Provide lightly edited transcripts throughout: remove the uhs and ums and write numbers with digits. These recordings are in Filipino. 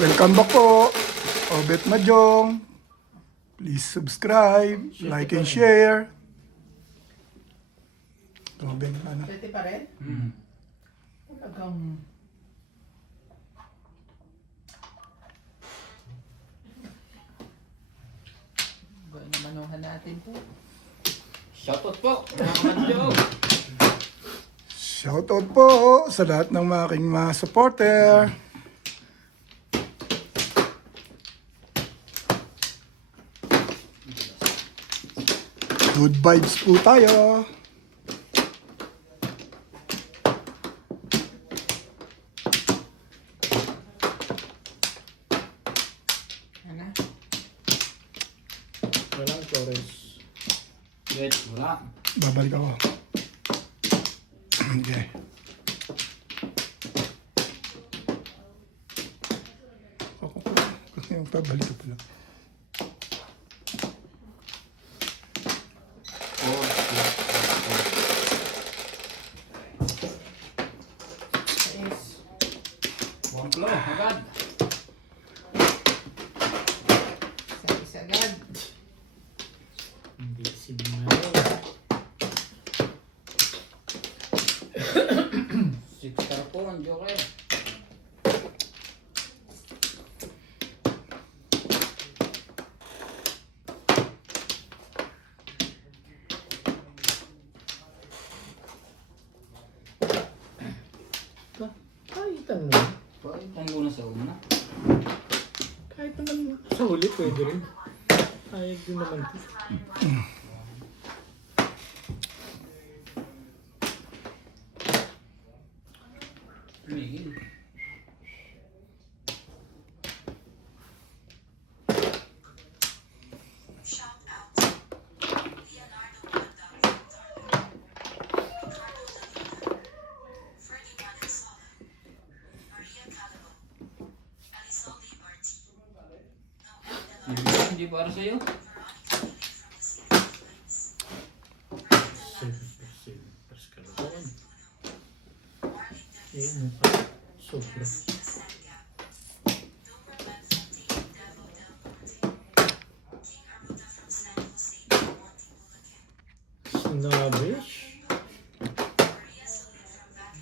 Welcome back po, Obet Majong. Please subscribe, like and share. Obet, ano? Pwede pa rin? Talagang... Manuhan natin po. Shoutout po, mga kamadyo. Shoutout po sa lahat ng mga aking mga supporter. Good vibes po tayo. Ano? Walang Flores. Wait, wala. Babalik ako. Okay. Ako po. Kasi babalik ko pala. Oh, Is... one flow, agad. Isa agad. Hindi signal. 6 star po ang Joker. Kahit ano. Paitan muna sa una. Kahit naman sa huli pwede rin. Kahit din naman ito. Tumigil. Hindi para sa'yo. 7% per kalahon. Ayan pa. Sobra. Snobbish.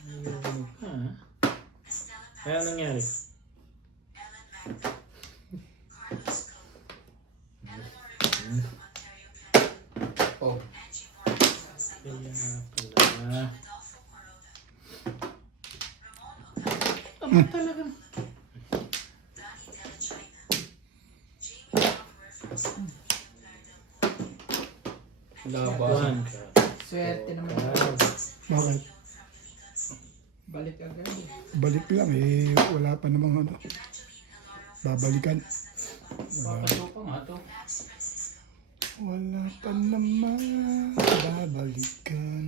Ayun pa. Kaya nangyari? Oh, Kaya pala. Talaga. laban. Swerte naman. Bakit? Balik agad. Balik lang eh. Wala pa namang ano. Babalikan. Papasupa nga to. Wala pa naman babalikan.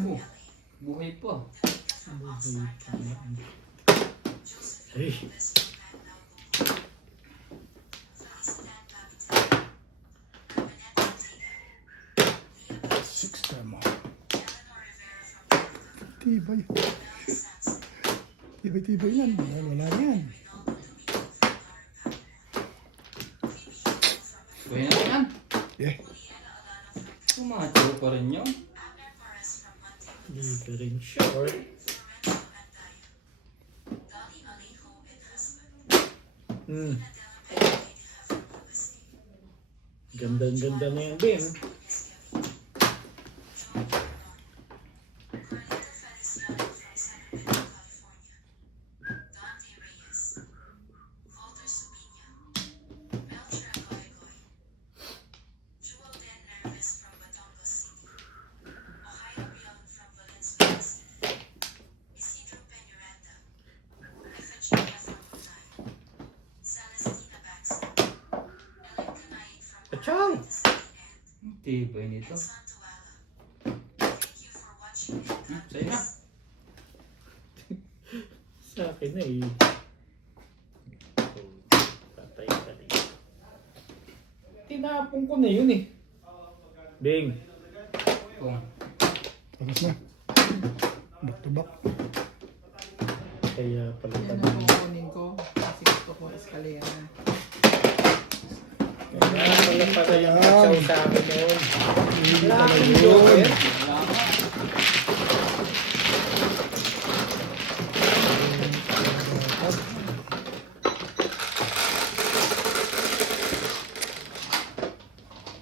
Oh, buhay pa. Hey. Six time mo. Tibay. Tibay yan. Wala na yan. Pwede na yan. Yeah. Kumacho pa rin yun. Di ka rin short. Ganda na yan, Ben. Achong! Tibay nito. Sa'yo na. Sa akin na eh. Patay ka rin. Tinapon ko na yun eh. Bing. Kung. Tapos na. Back to back. Kaya pala Yan pala. ang kukunin ko. Kasi gusto ko eskalera. Kaya pala pala yung Ayan. nagsaw sa akin noon. Hindi Wala pala akong yun. joker. Wala ka.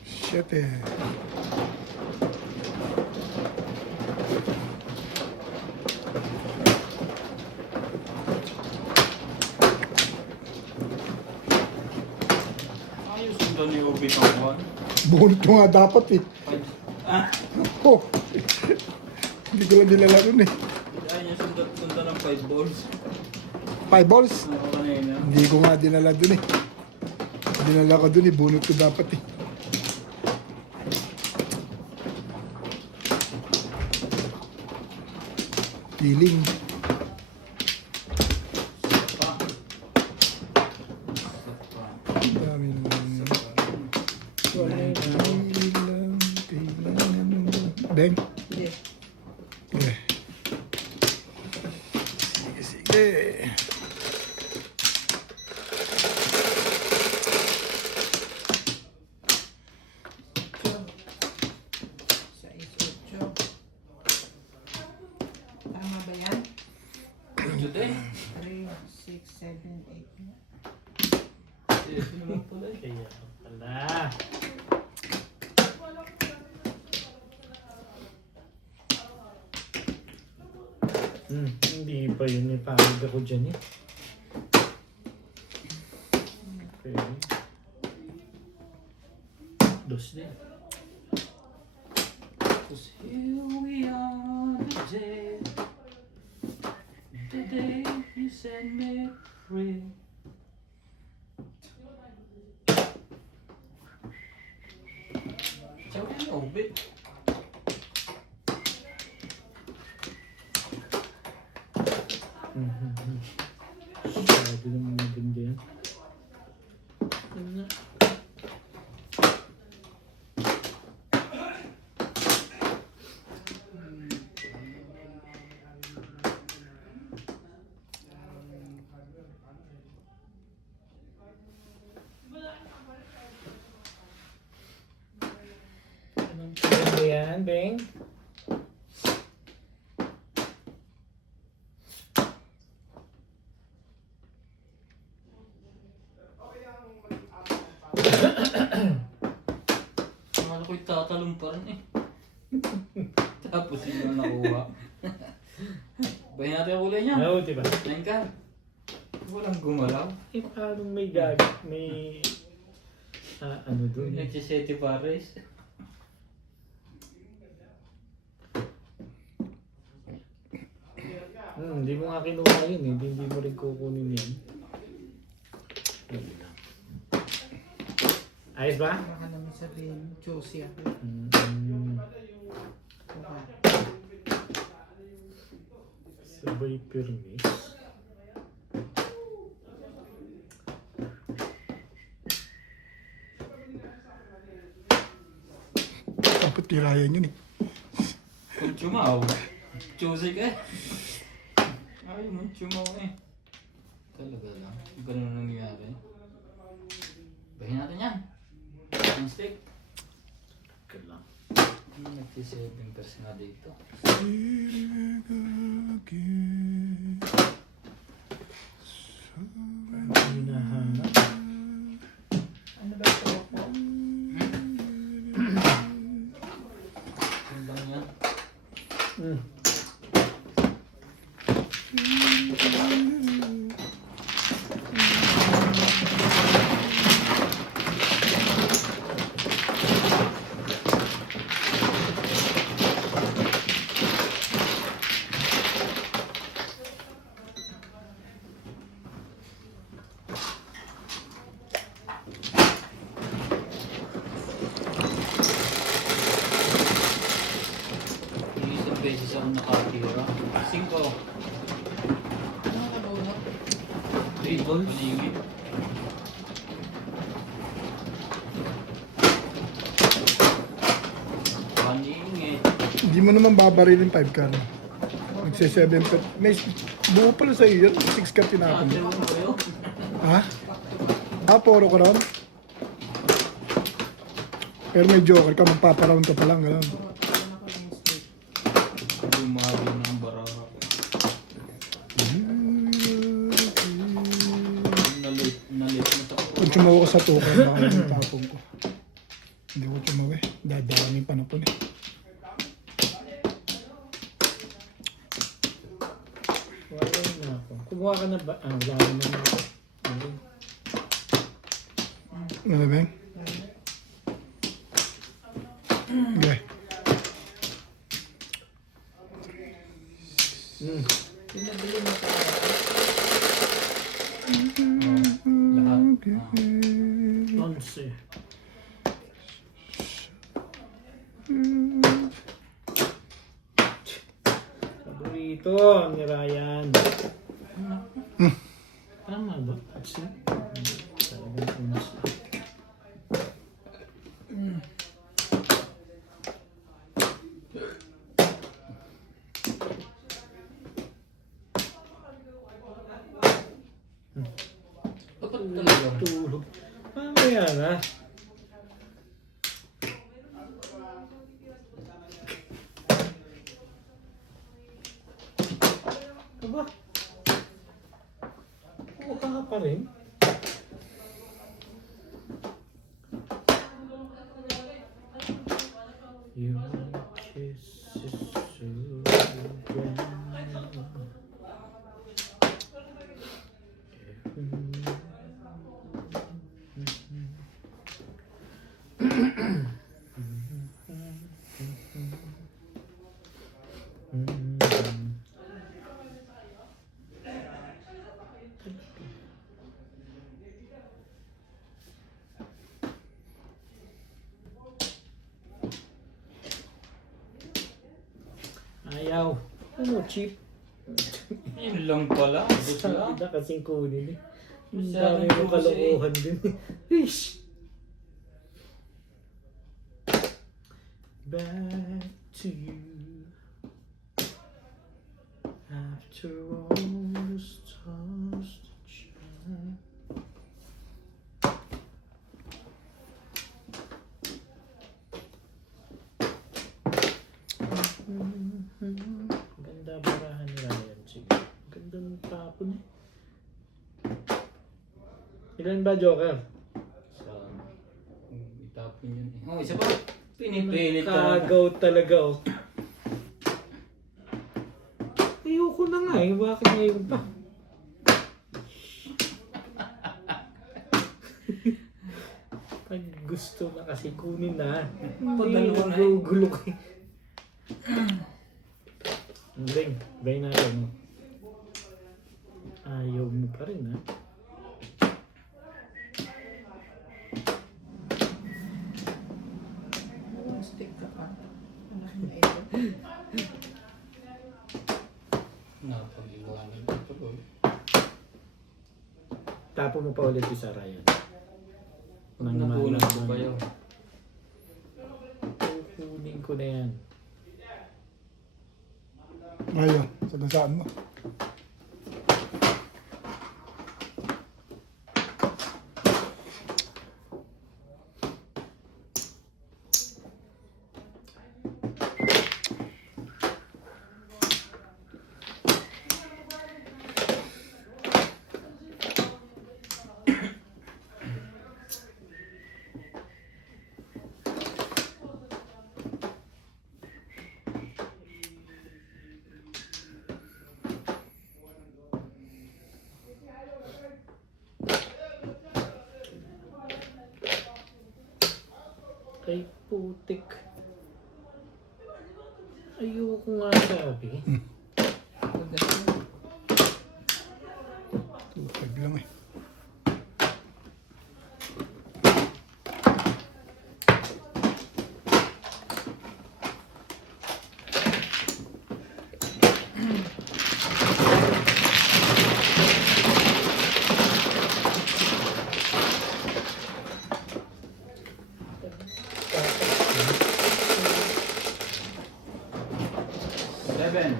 Shit eh. Ayos yung doon ni Obi Tongkon. Bunot ko nga dapat eh. Ah, Oh. Hindi ko lang nilalaro eh. ayun yung sundan ng 5 balls. 5 balls. Ano kanina? Hindi ko nga dinala dun eh. Dinala ko dun eh. Bunot ko dapat eh. Feeling. Pa. Dami naman. Kailangan mo. Beng. Hindi. Sige. Sige, sige. Sa iso. Tama ba yan? Medyo din. 3, 6, 7, 8. Seryoso naman pala eh. Kaya pala. Hindi pa yun. May pagod ako dyan eh. Okay. Dos din. Cause here we are the day you set me free. Sabi niya, Obi. Sabi naman maganda yan. Ano na? Maganda yan, Beng. Akala ko'y tatalong pa rin eh. Tapos yun ang nakuha. Bahin natin ang kulay niya. Oo, diba? Nain ka. Walang gumalaw. Eh, paano may may ano doon? Nagsiseti pares. Hindi mo nga kinuha yun eh. Hindi mo rin kukunin yan. Yun lang. Ayos ba? Baka naman sabihin, juicy ako. Kuha. Sabay permis. Dapat tirayan yun eh. Kung chumaw. Choosy ka eh. Ay, mo chumaw eh. Talaga lang. Ganun ang nangyari. Bahin natin yan. Ang stick. Okay lang. Nagsi-7 pers nga dito. Hinahanap. Ano ba ito po? Ano lang yan? Isang beses ako nakatira. 5. Ano ka ba una? 3 balls. Paligid. mo naman babarilin 5 ka. No? Magse 7 ka. May buo pala sa iyo. 6 ka tinapon. Ano mo kayo? Ha? Ah, poro ka ron? Pero may joker ka, magpaparound ka pa lang. Gano'n. Bumagi ng baraha. Nalit mo sa Kung tumawa ka sa tukay, baka yung tapong ko. Hindi ko tumawa eh. Dadami pa na po eh. Wala na ako. Kumuha ka na ba? Ah, wala naman ako. Okay. Ano ba yun? Okay. Pinabili mo ka. lahat. Once. Paborito ni Ryan. Tama ba? Kasi talagang once. Dapat talaga. Tulog. Mamaya na. Aba? Mukha ka pa rin. Your kiss is so grand. Ayaw. Ano, cheap? Yun lang pala. Gusto lang. Hindi kasing kunin eh. Ang Masyadong dami mo bukas eh. kalokohan din eh. Ish! Back to you. After all the stars that shine. Ganda barahan ni Ryan. Sige. Ganda ng tapon eh. Ilan ba, Joker? Sa itapon yun eh. Oh, isa pa. Pinipilit ka. Kagaw talaga oh. Ayoko na nga eh. Bakit ngayon pa? Pag gusto na kasi kunin na. Pagdalawa na eh. Nagugulo ka eh. Bing, bay natin. Ayaw mo pa rin ha. Stick ka pa. Anak mo ito. Napag-iwanan ko tuloy. Tapo mo pa ulit yung Sarayan. Napunan ko ba yun? Kukunin ko na yan. Ngayon, sagasaan mo. Ay, putik. Ayoko nga sabi. Maganda. 2-5 lang eh. 7.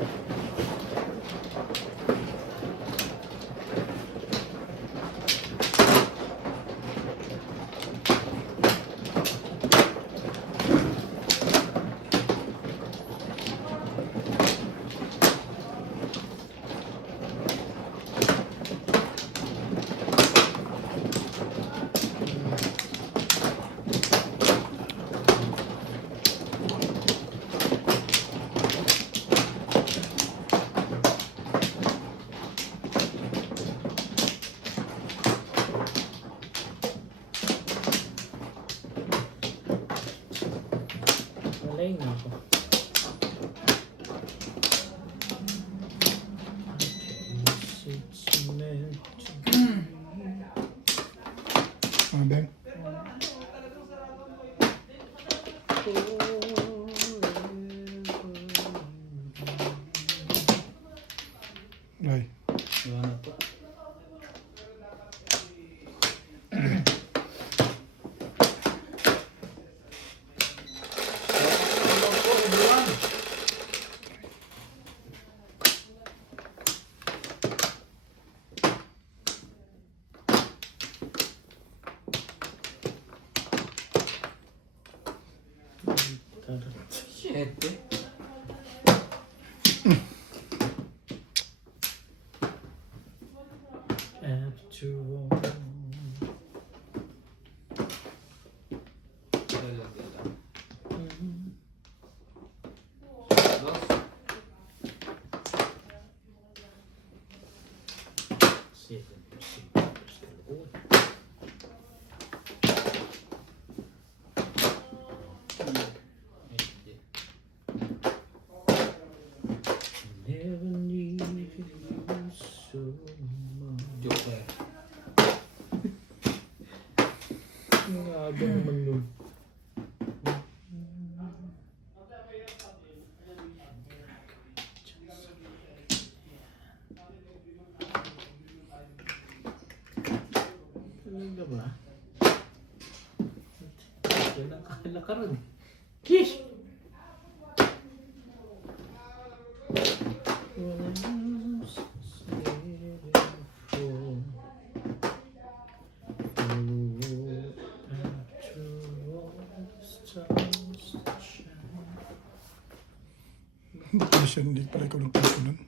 Malay na ako. It's meant to Ano Ben? Ay. Wala na po. Hello po, everyone. Siyete. After all. Talaga lang. Dos. Seven. Never needed you so much. Joker. Ang aga naman nun. Talaga ba? Yan ang kalakaran. Kish! Hindi pala ikaw nagpunta nun.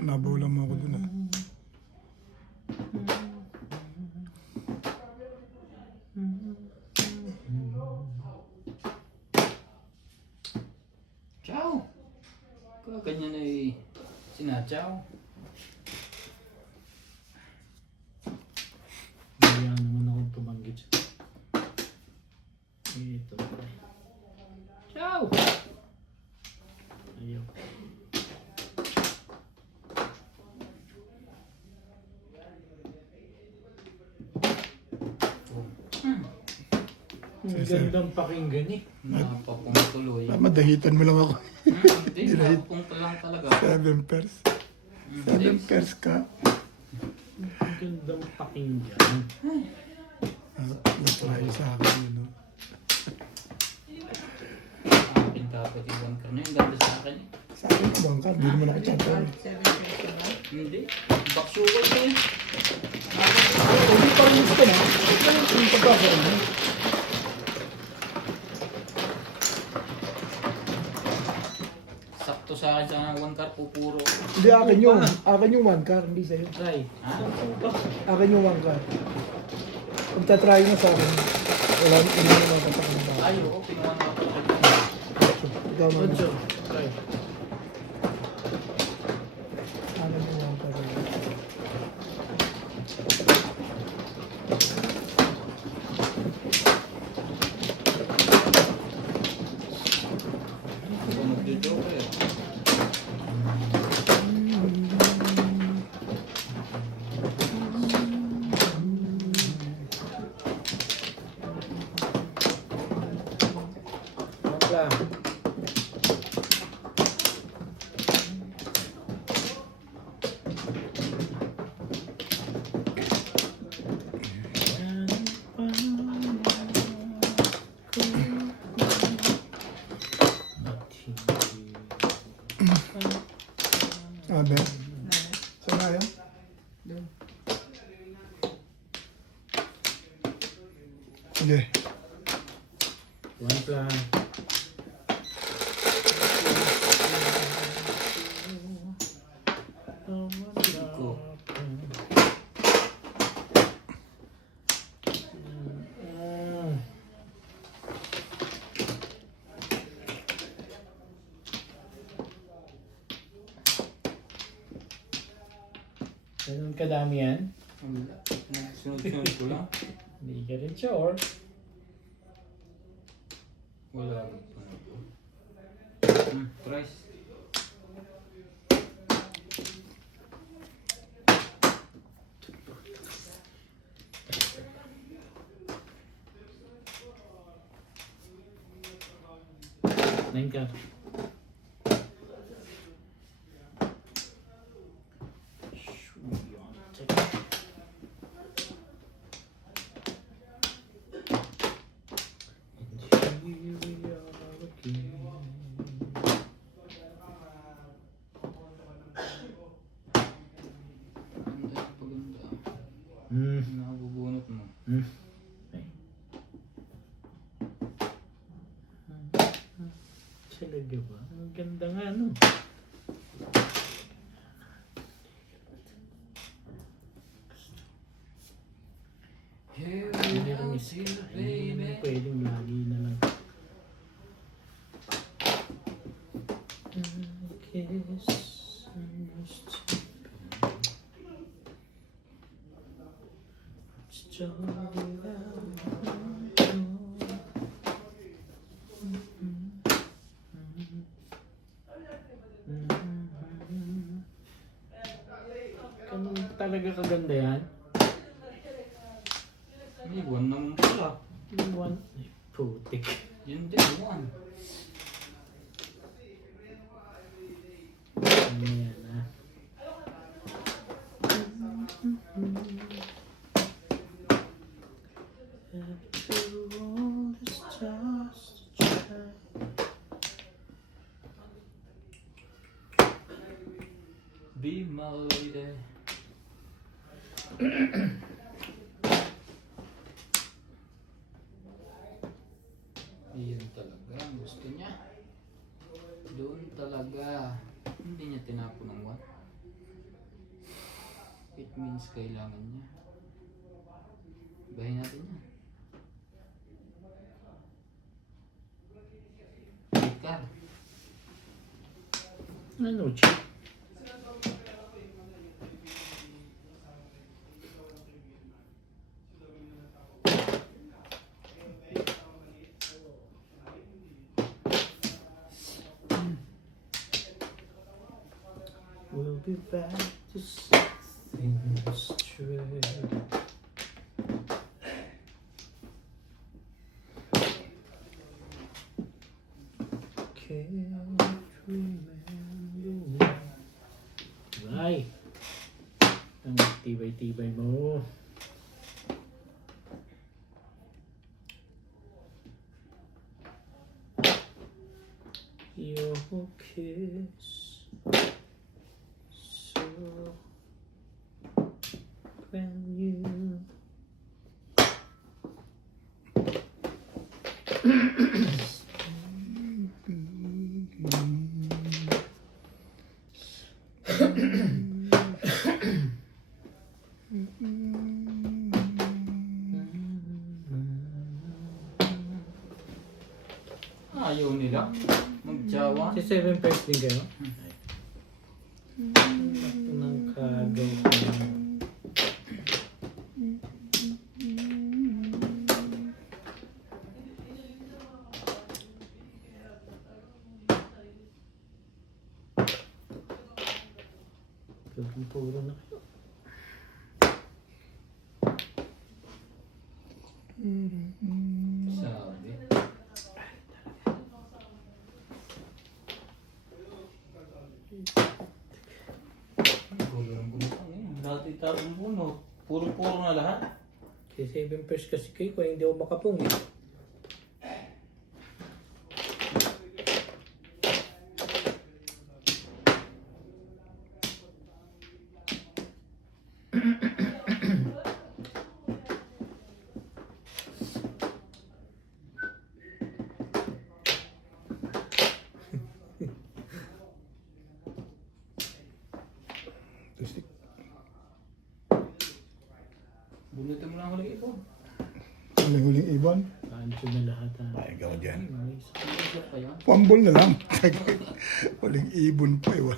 Nabulam mo ako dun ah. Ciao. Ganyan ay sinaciao. Kaya naman akong tumanggit siya. Ito pa. Ciao. Ayaw. Ang gandang pakinggan eh. Napapong tuloy. Madahitan mo lang ako. Hindi, napapong lang talaga. 7 pairs. Hindi. 7 pairs ka. Ang gandang pakinggan. Natry sa akin yun. No? Akin dapat yung bunker na yung ganda sa akin eh. Sa akin na bang ka? Hindi naman ako champion. 7 pesos na. Hindi. Baksukan ko eh. Hindi pa rin gusto na. Yung pagkakaroon mo. Sakto sa akin sa one car pupuro. Hindi, akin yung. Akin yung 1 car, hindi sa'yo. Try. Ha? Akin yung 1 car. Kung tatry mo sa akin, hindi naman kapakin ba. Ay, oo. Pinuha na ako. Ikaw mo. Ocho. Try. Akin yung 1 car. Ako magjo-joke eh. Wala. At hindi Sige. One plan. Ko. Ganun kadami yan? Wala. Sunod-sunod ko lang. Hindi ka rin sure. Wala rin pa na po. Price. Nine ka. Ganda yung paganda. Hmm. Nakabubunot mo. Hmm. Talaga ba? Ang ganda nga, no? Here Hindi we rin go, is- see you, hindi baby. pwedeng lagi na lang. Kiss and Ganun talaga kaganda yan? May one naman pala. One, ay, putik. Yun din, one. Ano yan, ah? After all this just a try. Be my lady. Iyon talaga ang gusto niya. Doon talaga. Hindi niya tinapon ng one. It means kailangan niya. Bahin natin yan. Ika. Ano, cheap? We'll be back to set things straight. Can't remember. Ay! Ang tibay-tibay mo. Your kiss so brand new. Ayaw nila. Magjawa. Si 7 pesos din kayo? Ito ng kagaw ko. Puro na kayo. Sabi. Gulong gulong eh. Dati tapong puno. Puro-puro na lahat. Si 7 pesos kasi kayo kaya hindi ako makapong eh. may huling ibon. Kancho na lahat ha. Paig ako dyan. Nice. Ano pa yun? Pambol na lang. Huling ibon pa eh.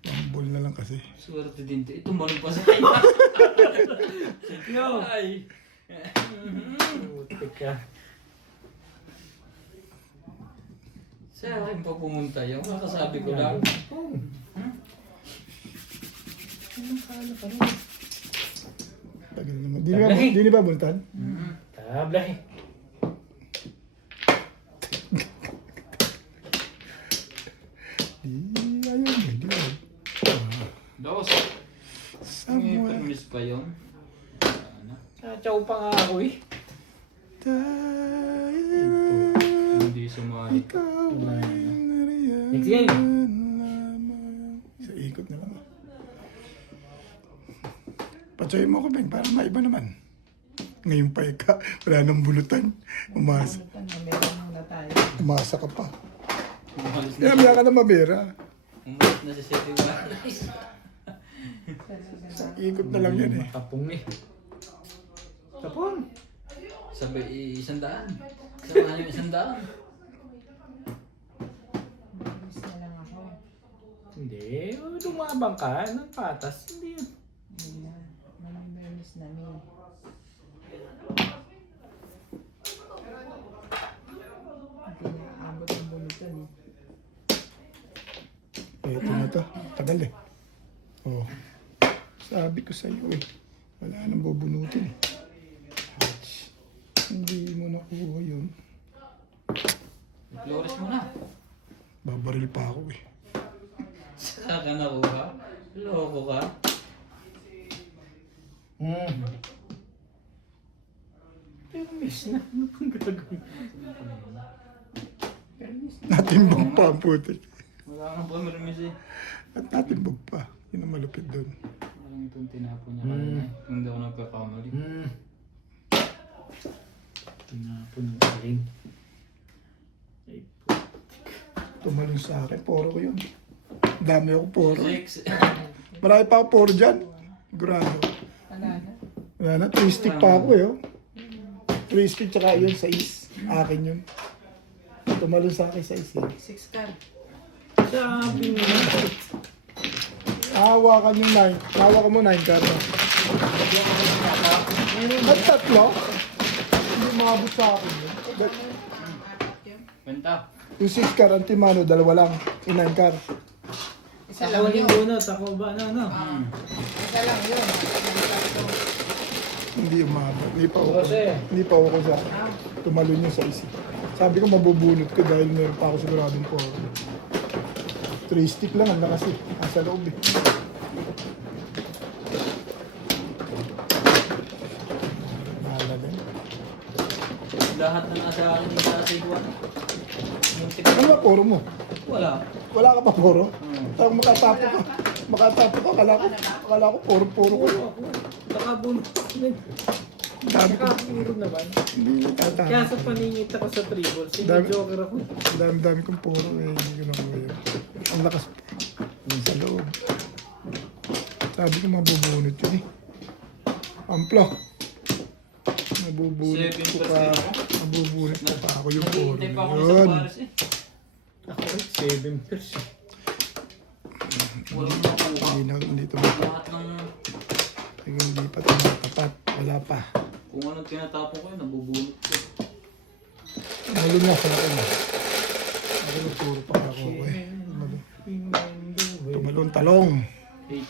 Pambol na lang kasi. Swerte din to. Ito malong pa sa kanya. Yo! Ay! Putik ka. Sa akin pa pumunta yun. Makasabi ko lang. Tagal naman. Di ba buntan? Tablay. Ayun. Hindi ba? Dos. May Somewhere. permis pa yun. Ano? Chachaw pa nga ako eh. Tayo. Hindi sumali. Ikaw ay nariyan. Next game. lamang. Sa ikot na lang. Patsayin mo ko, Beng, para maiba naman. Ngayon pa ika, wala nang bulutan. Umasa. Meron muna tayo. Umasa ka pa. Umalis Kaya na. maya ka na mabera. Umalis na si City Wise. Sa ikot na lang yan eh. Makapong eh. Kapong. Sabi, 100. Samahan yung 100. Malis na lang ako. Hindi. Lumabang ka ng patas. Hindi yun. Hindi na. Malis na mi. Hindi na aabot ang bulutan eh. Ito na to. Tagal eh. Oh. Sabi ko sa iyo eh. Wala nang bubunutin eh. Ouch. Hindi mo nakuha yun. Flores mo na. Babaril pa ako eh. Saka ka nakuha. Loko ka. Pero miss na. Ano pang gagawin? Natimbog pa ang puti. Wala kang po, marami si. At natimbog pa. Yun ang malupit doon. Parang itong tinapo niya kanina. Kung daw nagkakamali. Tinapon ng galing. Ay, Tumalong sa akin. Poro ko yun. Dami ako poro. 6. Marami pa ako poro dyan. Sigurado. Wala na. Wala na. 3 stick pa ako eh. Oh. 3 stick tsaka yun. 6. Akin yun. Tumalong sa akin 6 eh. 6 card. sabi mo na. Hawakan yung 9. Hawakan mo 9 card. At tatlo? Hindi maabot sa akin yun. But, Kwenta. yung 6 card, antimano, dalawa lang. Yung 9 card. Isa Ako lang waling yun. bunot. Ako ba? Ano? Isa lang yun. Hindi umabot. Hindi pa ako. Kasi. Hindi pa ako sa tumalon yung sa isip. Sabi ko mabubunot ko dahil meron pa ako siguradong po. 3 stick lang ang lakas eh. Nasa loob eh. Mahala din. Lahat na nasa akin yung sa Sigwan. Ano ba poro mo? Wala. Wala ka pa poro? Tapos makatapo ka. Makatapo ka. Akala ko poro-poro ko. Nakabunot. Dami ko. Nakabunot naman. Hindi natatapo. Kaya sa paningit ako sa tribal. Sige, Dami- joker ako. Dami kong poro eh. Hindi ko nakuha yun. Ang lakas sa loob. Sabi ko mabubunot yun eh. Amplo. Mabubunot ko pa. Mabubunot ko pa ako yung poro. Hintay pa ako sa Yun. Paris eh. Ako 7%. Walang nakuha. Hindi tumatak. Lahat ng Hindi pa tumatapat. Wala pa. kung anong tinatapon ko yun, nabubunot ko. Malo na sa akin. Ako yung puro pa ako eh. Tumalong talong. 8.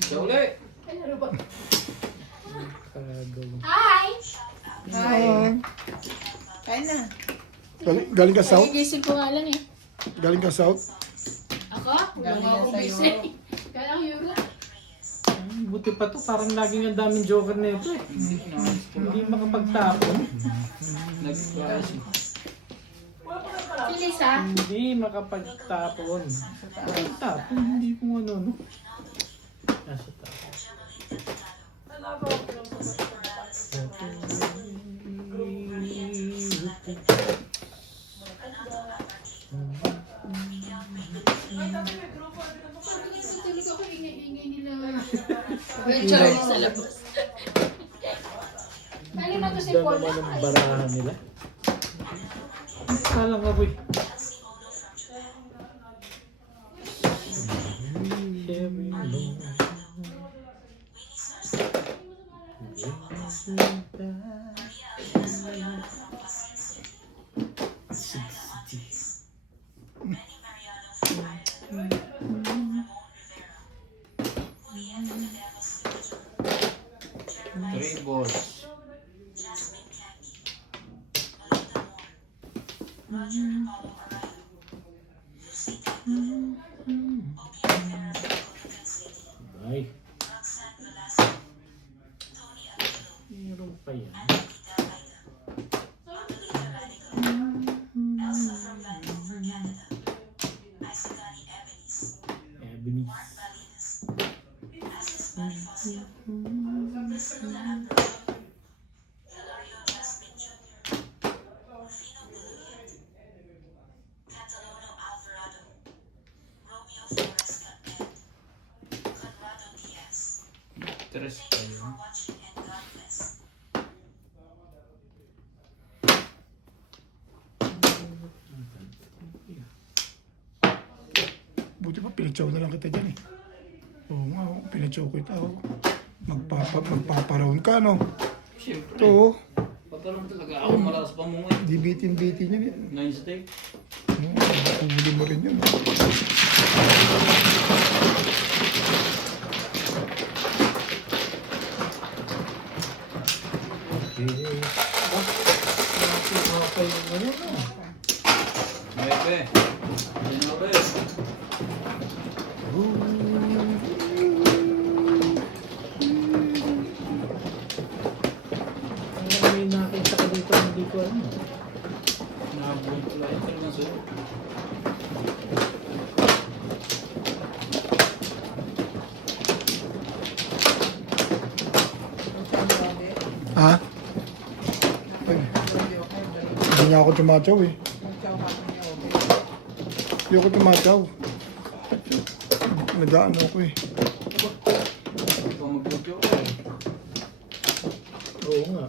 Siya uli! Hi! Kain na. Galing ka south? Nagigising ko nga lang eh. Galing ka south? Ako? Galing Wala yan ako sa busy. Europe. Kaya ang Euro. Buti pa to, parang laging ang daming joker na ito eh. Hindi makapagtapon. Nag-crash. Si Lisa. Hindi makapagtapon. Tapon, hindi ko ano, no? Nasa tapon. Tulog ako eh. May Charlie sa labas. Ano na to si Ganda Paul? naman ang barahan nila. Alam ka, boy. Three balls. Ay. Meron pa yan. Ebony. Tres pa yun. Buti pa, pinatsaw na lang kita dyan eh. Oo nga, oh, pinatsaw kita. Oh. Magpaparoon ka, no? Siyempre. Ito, oh. Pagkaroon talaga ako malakas pa mo eh. Di bitin-bitin yun. 9 stick. Huli mo rin yun. Oh. Okay yung ano, no? Bebe. Yan na bebe. May nakita ka dito, hindi ko alam. Nakabuhin ko lang. Ito naman sa'yo. Ha? Hindi niya ako tumatsaw eh. Hindi ako tumatsaw. Nadaan ako eh. Ikaw mag-video. Oo nga.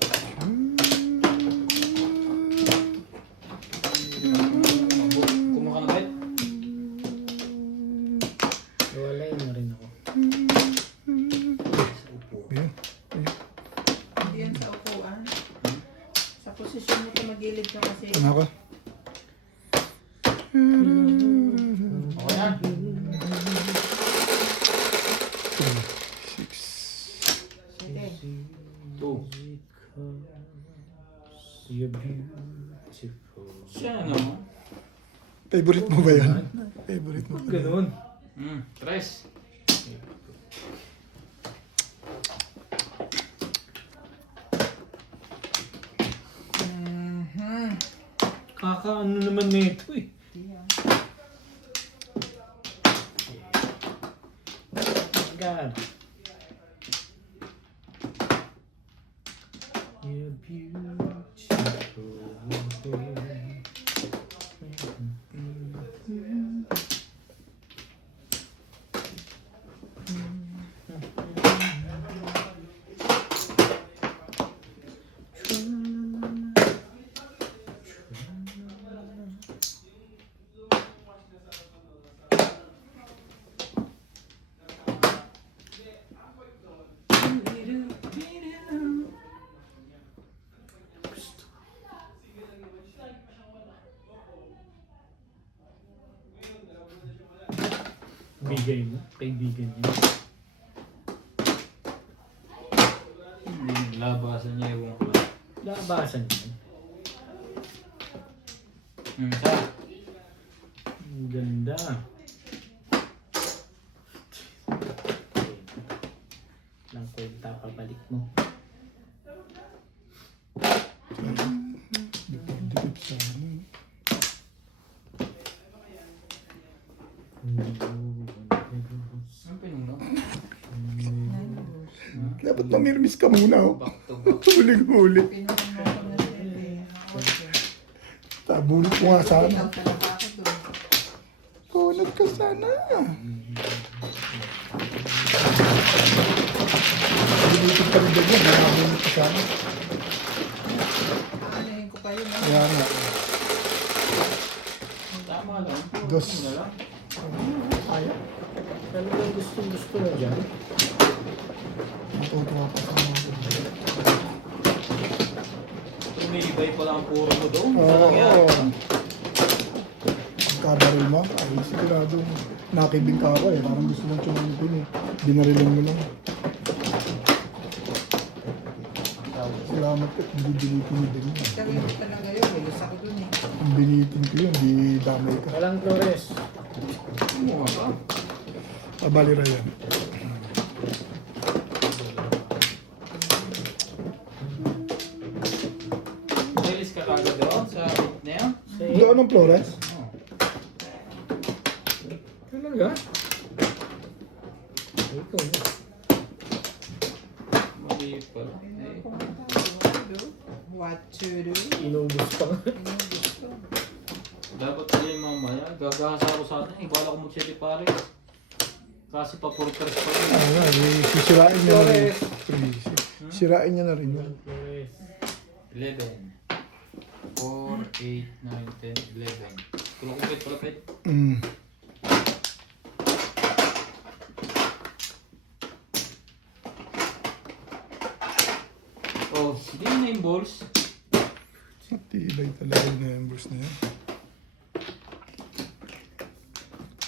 Kumuha ka na kahit. Nawalay na rin ako. Ayun. Hindi yan sa upuan. Sa posisyon mo ito magilid ka kasi. Ano ka? Okay na. 2. You're beautiful. Siya ano? Favorite mo ba yan? Favorite mo ba? Ganun. Tres. Kakaano naman nito eh. God. You're bigay mo, kaibigan niya. Hindi naglabasan niya yung ko lang. Labasan niya. Isa. Ang ganda. Lang kwenta pabalik mo. Dikit sa ano. Ang pinunod. Dapat mamirmis ka muna. Oh. Back to back. Huling-huli. Pinuhan mo ako na siyempre. Tabulot ko nga sana. Ikaw talaga ako doon. Kunod ka sana. tubig yan, nababunot ko sana. Aanahin ko kayo na. Kaya nga, Tama lang. Dos. Yun na lang. Kaya. Talagang gusto na dyan. natutuwa pa sa mga Tumibay pala ang puro mo doon. Oo. Ano nangyari? Kabaril mo, ay sigurado nakibing ka ako eh. Parang gusto mong tumulong eh. Binarilan mo lang. Salamat ka, hindi binitin mo din. Sabihin ko talaga yun, bilis ako dun eh. Kung binitin ko yun, di damay ka. Walang Flores. Kumuha ka. Abalira yan. Bilis ka kagad doon sa na yan? Doon ang Flores? Oo. Talaga? Ito na. Mali pala. Eh, What to do? Inubos pa nga. Gusto. dapat tayo mamaya. Gagahasa ako sa atin. Ibala ko mo chili pare. Kasi papuriters pa rin. Ah, nga, sisirain niya na rin. Flores. Sirain niya na rin yun. Flores. 11. 4, 8, 9, 10, 11. Tulong ko pala pwede. Mm. Oh, hindi na yung balls. Matibay talaga yung numbers na yan.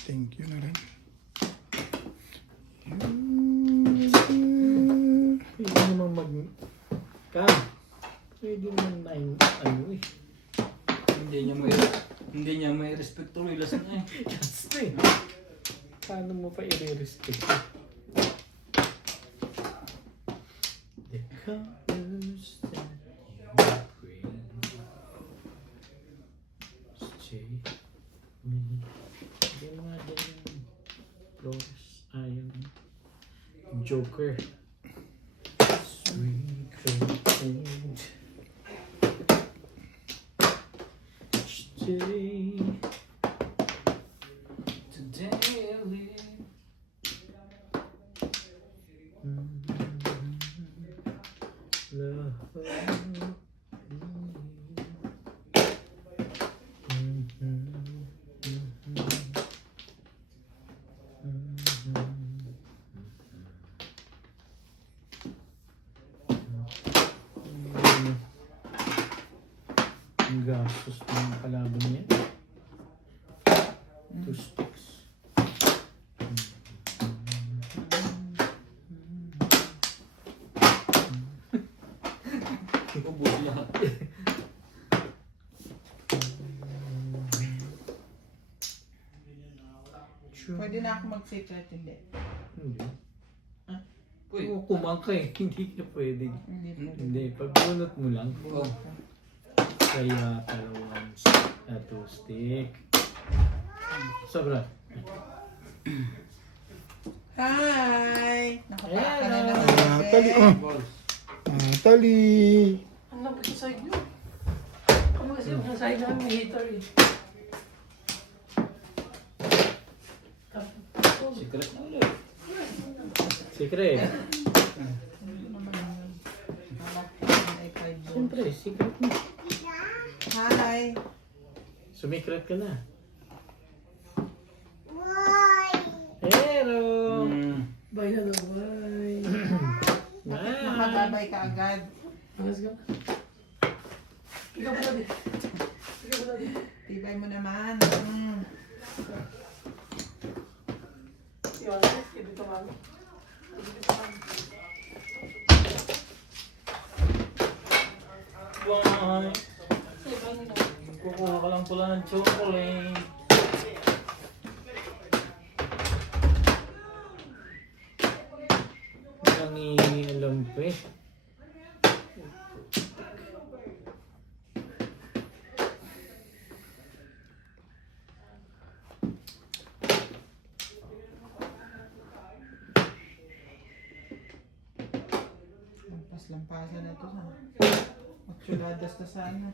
Thank you na rin. Pwede naman mag... Ka. Pwede naman na yung ano eh. Hindi niya may respect to ilas na eh. That's na eh. Paano mo pa i-respect? The colors that you bring stay me. Hindi mo nga din yung Flores. Yung Joker. Sweet cold. Stay. Today I live. Love. Ang gastos ng kalaban niya. 2 sticks. Ubus lahat. Pwede na ako mag-secret, hindi. Hindi. Uy. Kung kumangka eh, hindi ka pwede. Hindi pwede. Hindi, pagpunot mo lang. Oh. Kaya kalawang 2 stick. Sobra. Hi! Nakapaka na Hello. naman. Tali, Bebe. Balls. Tali. Ang lapit sa side nyo. Ako kasi yung side namin may heater eh. Secret na ulit. Secret. Ano naman yun? Malapit na ay 5 balls. Siyempre, secret mo. Hi! Sumikret ka na. Hello! Bye na daw, bye. Bakit Bye! nakababay ka agad? Let's go. Ikaw pa natin. Ikaw pa natin. Tibay mo naman. Si Juanes, dito kami. Dito kami. Bye. Say bye na. Kukuha ka lang pala ng chocolate. Walang alam pa eh. Lampas-lampasan na to sa magsuladas na sana.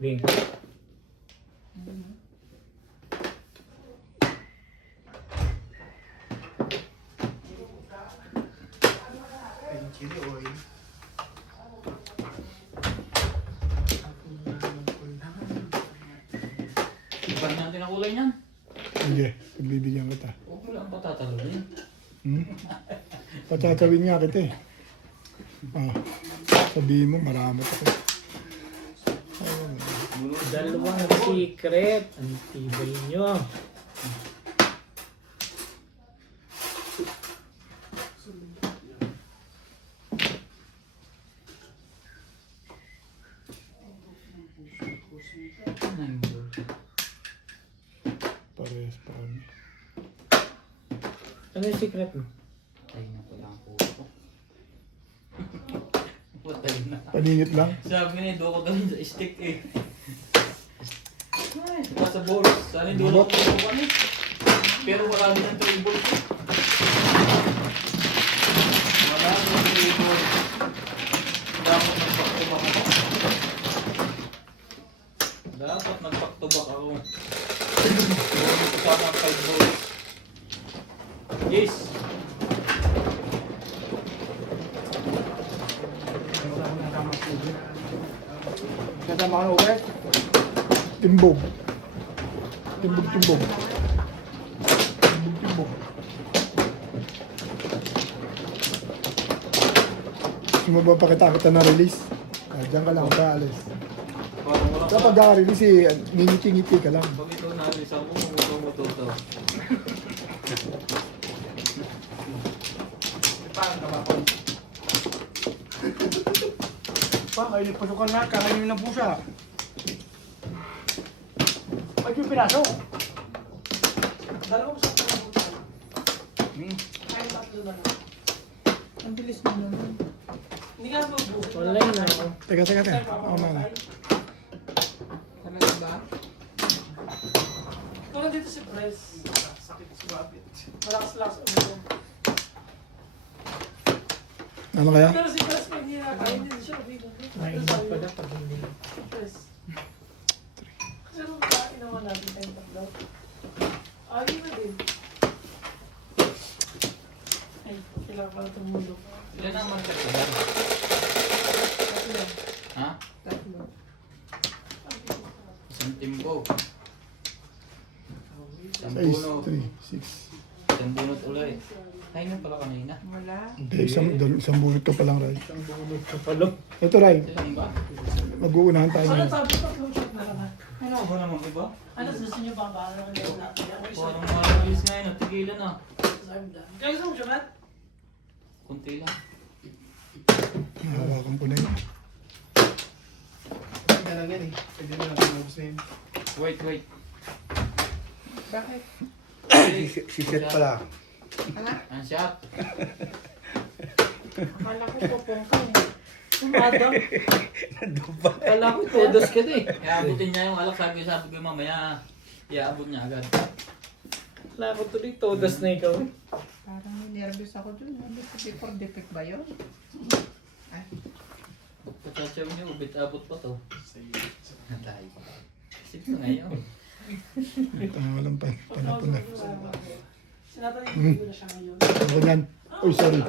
Bing. Ayun, chili oil. Iban natin ang kulay niyan. Sige, pagbibigyan kita. Huwag mo lang patatalorin. Patatawin nga kita eh. Sabihin mo, marami pa kayo. Dalawang secret. Ang tibay nyo. Parehas pa kami. Ano yung secret mo? Patay na pala ang puso. Patay na. Paningit lang. Sabi niya, doon ko daw sa stick eh. Ay, sa balls. Sana yung dulo ko tutukan eh. Pero wala din ang tribal. Wala ang tribal. Dapat nagpaktubak ako. Dapat nagpaktubak ako. Siguro ko sana ang 5 balls. Yes! Kasama ka na ulit. Timbog. Timbog. Timbog. Gusto mo ba pakita kita na release? Diyan ka lang, kaya alis. Parang wala Kapag ka-release eh, ngingiti-ngiti ka lang. Pag ito na-release ako, kung ito matuto. Paano ka ba, Paul? Pa, kayo nagpasukan na, kakainin ng pusa. Ay, yung piraso. Dalawang sa pusa. Ay, tatlo na lang. Ang bilis mo naman. Hindi ka mabubuo. Online na ako. Teka. Ako na. Talaga ba? Ito na dito si Press. Sakit si Babit. Malakas-lakas ang ito. Ano kaya? Pero si Press, pag nilakain din siya. Maingat pa na pag hindi. Si Press. Kasi nung kain naman natin tayong tatlo. Ayun na din. Ay, kailangan pala tumulong. Ilan ang market ko ba? Tatlo. Ha? Tatlo. Isang timbo. Isang 6, puno. 3, 6. Isang bunot ulit. Ay, nung pala kanina. Wala. Hindi, isang bunot ka pa lang, Ray. Ang bunod ka pala. Ito, Ray. Ilan ba? Mag-uunahan tayo Ano ngayon. sabi ko, tatlong shot na lang. Ano ba naman iba? Ano, gusto niyo ba ba? Ano natin? Parang mabilis ngayon. Tigilan na. Kaya gusto mo siya, Matt? Kunti lang. Nahawakan ko na yun. Hindi lang yan eh. Pwede na natin mag yun. Wait. Bakit? Si Seth pala. Hala? Ang shot. Akala ko pupong ka eh. Madam. Kala ko todos ka na eh. Iabutin niya yung alak. Sabi ko mamaya. Iaabot niya agad. Kala ko tuloy todos na ikaw. Parang nervous ako dun. Ano sa before defect ba yun? Ay, Pagkatsaw niyo, ubit-abot pa to. Natay. Isip ko ngayon. Walang panapon na. Sinatanin ko na siya ngayon. Ano yan? Uy, sorry.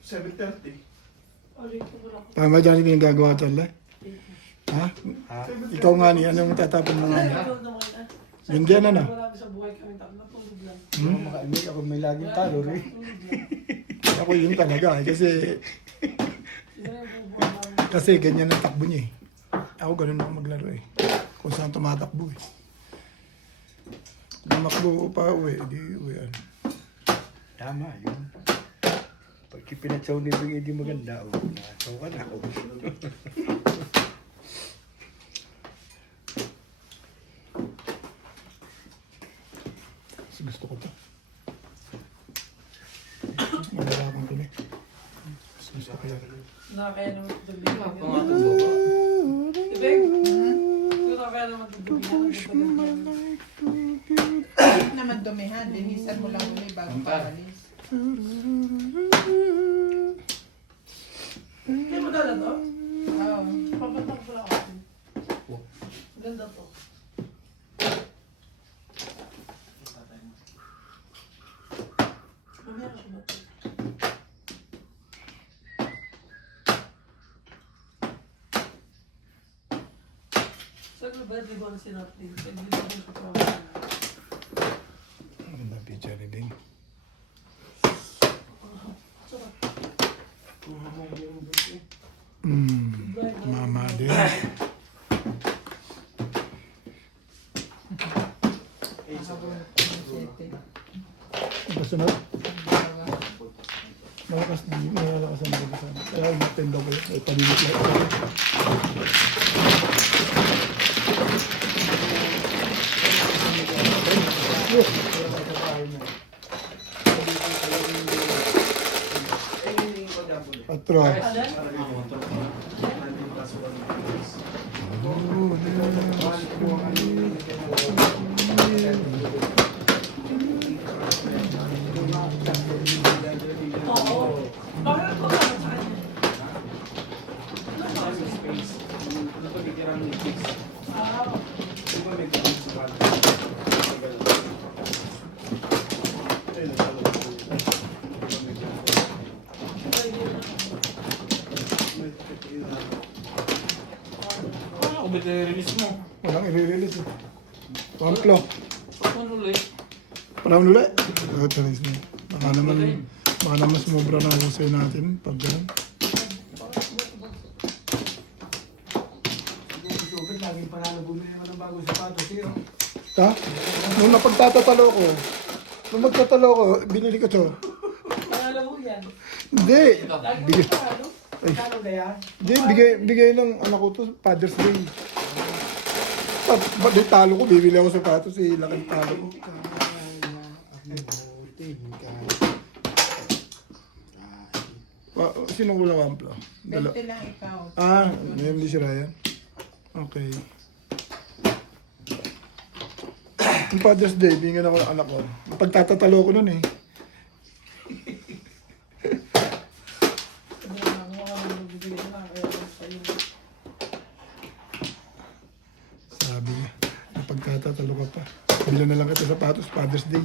7:30. Ulit ko lang. Tama dyan yung ginagawa dyan, Lai? Ha? Ikaw nga ni, anong tatapon mo nga ni? Yan dyan, ano? Marami sa buhay kami tatlo. Tulog lang. Hindi ako may laging talo, Ray. Ako yun talaga, kasi Hindi na yung bubuhay namin. ganyan ang takbo niya eh. Ako ganun ako maglaro eh. Kung saan tumatakbo eh. Tumakbo pa uwi, di uwian. Tama, yun. Pag pinatsaw ni Bing, hindi maganda. O, natsaw ka na. Kasi gusto ko to. Magalakan ko na eh. Mas gusto ko yan. Nakakaya naman ito Ano bigyan. pa nga itong baba? Ibig? Nakakaya naman ito bigyan. kahit naman dumihan. Linisan mo lang ulit bago Ang ka par. alis. Hindi mo dala to? Oo. Papatang ko lang ako. Maganda to. Mamaya ka siya ba? Sabi ba, di ba ang sinatin? Hindi ba ang katrabaho? Ang picture ni Ding. Sarap. Mama din. Kasunod. Malakas din. Malakas ang mga kasama. Kaya umatin daw kayo. Ay, palilit lang. Patro. Oo. Bakit ko ba sa kanya? Ah, Ano ko ba release mo? Walang i-release eh. Pamplo. Ano ulit? Parang ulit. Ito na ismo. Baka naman sumobra na husay natin pag ganun. Subit, laging panalo na naman ng bagong sapatos. Sino? Ha? Nung napagtatatalo ko, nung magtatalo ko, binili ko to. pangalan mo yan. Hindi. Lagi mo Bigay, pangalan? Kano kaya? hindi, bigay ng anak ko to, Father's Day. Ba't di talo ko, bibili ako sapatos eh, laking talo ko. Sino kulang amplo? 20 lang ikaw. Ah, ngayon di si Ryan. Okay. Yung Father's Day, bingin ako ng anak ko. Pagtatatalo ko nun eh. Sabi na, mga magbibigay na lang, kaya sa'yo. Sabi niya, pagtatatalo ka pa. Bila na lang kita sapatos, Father's Day.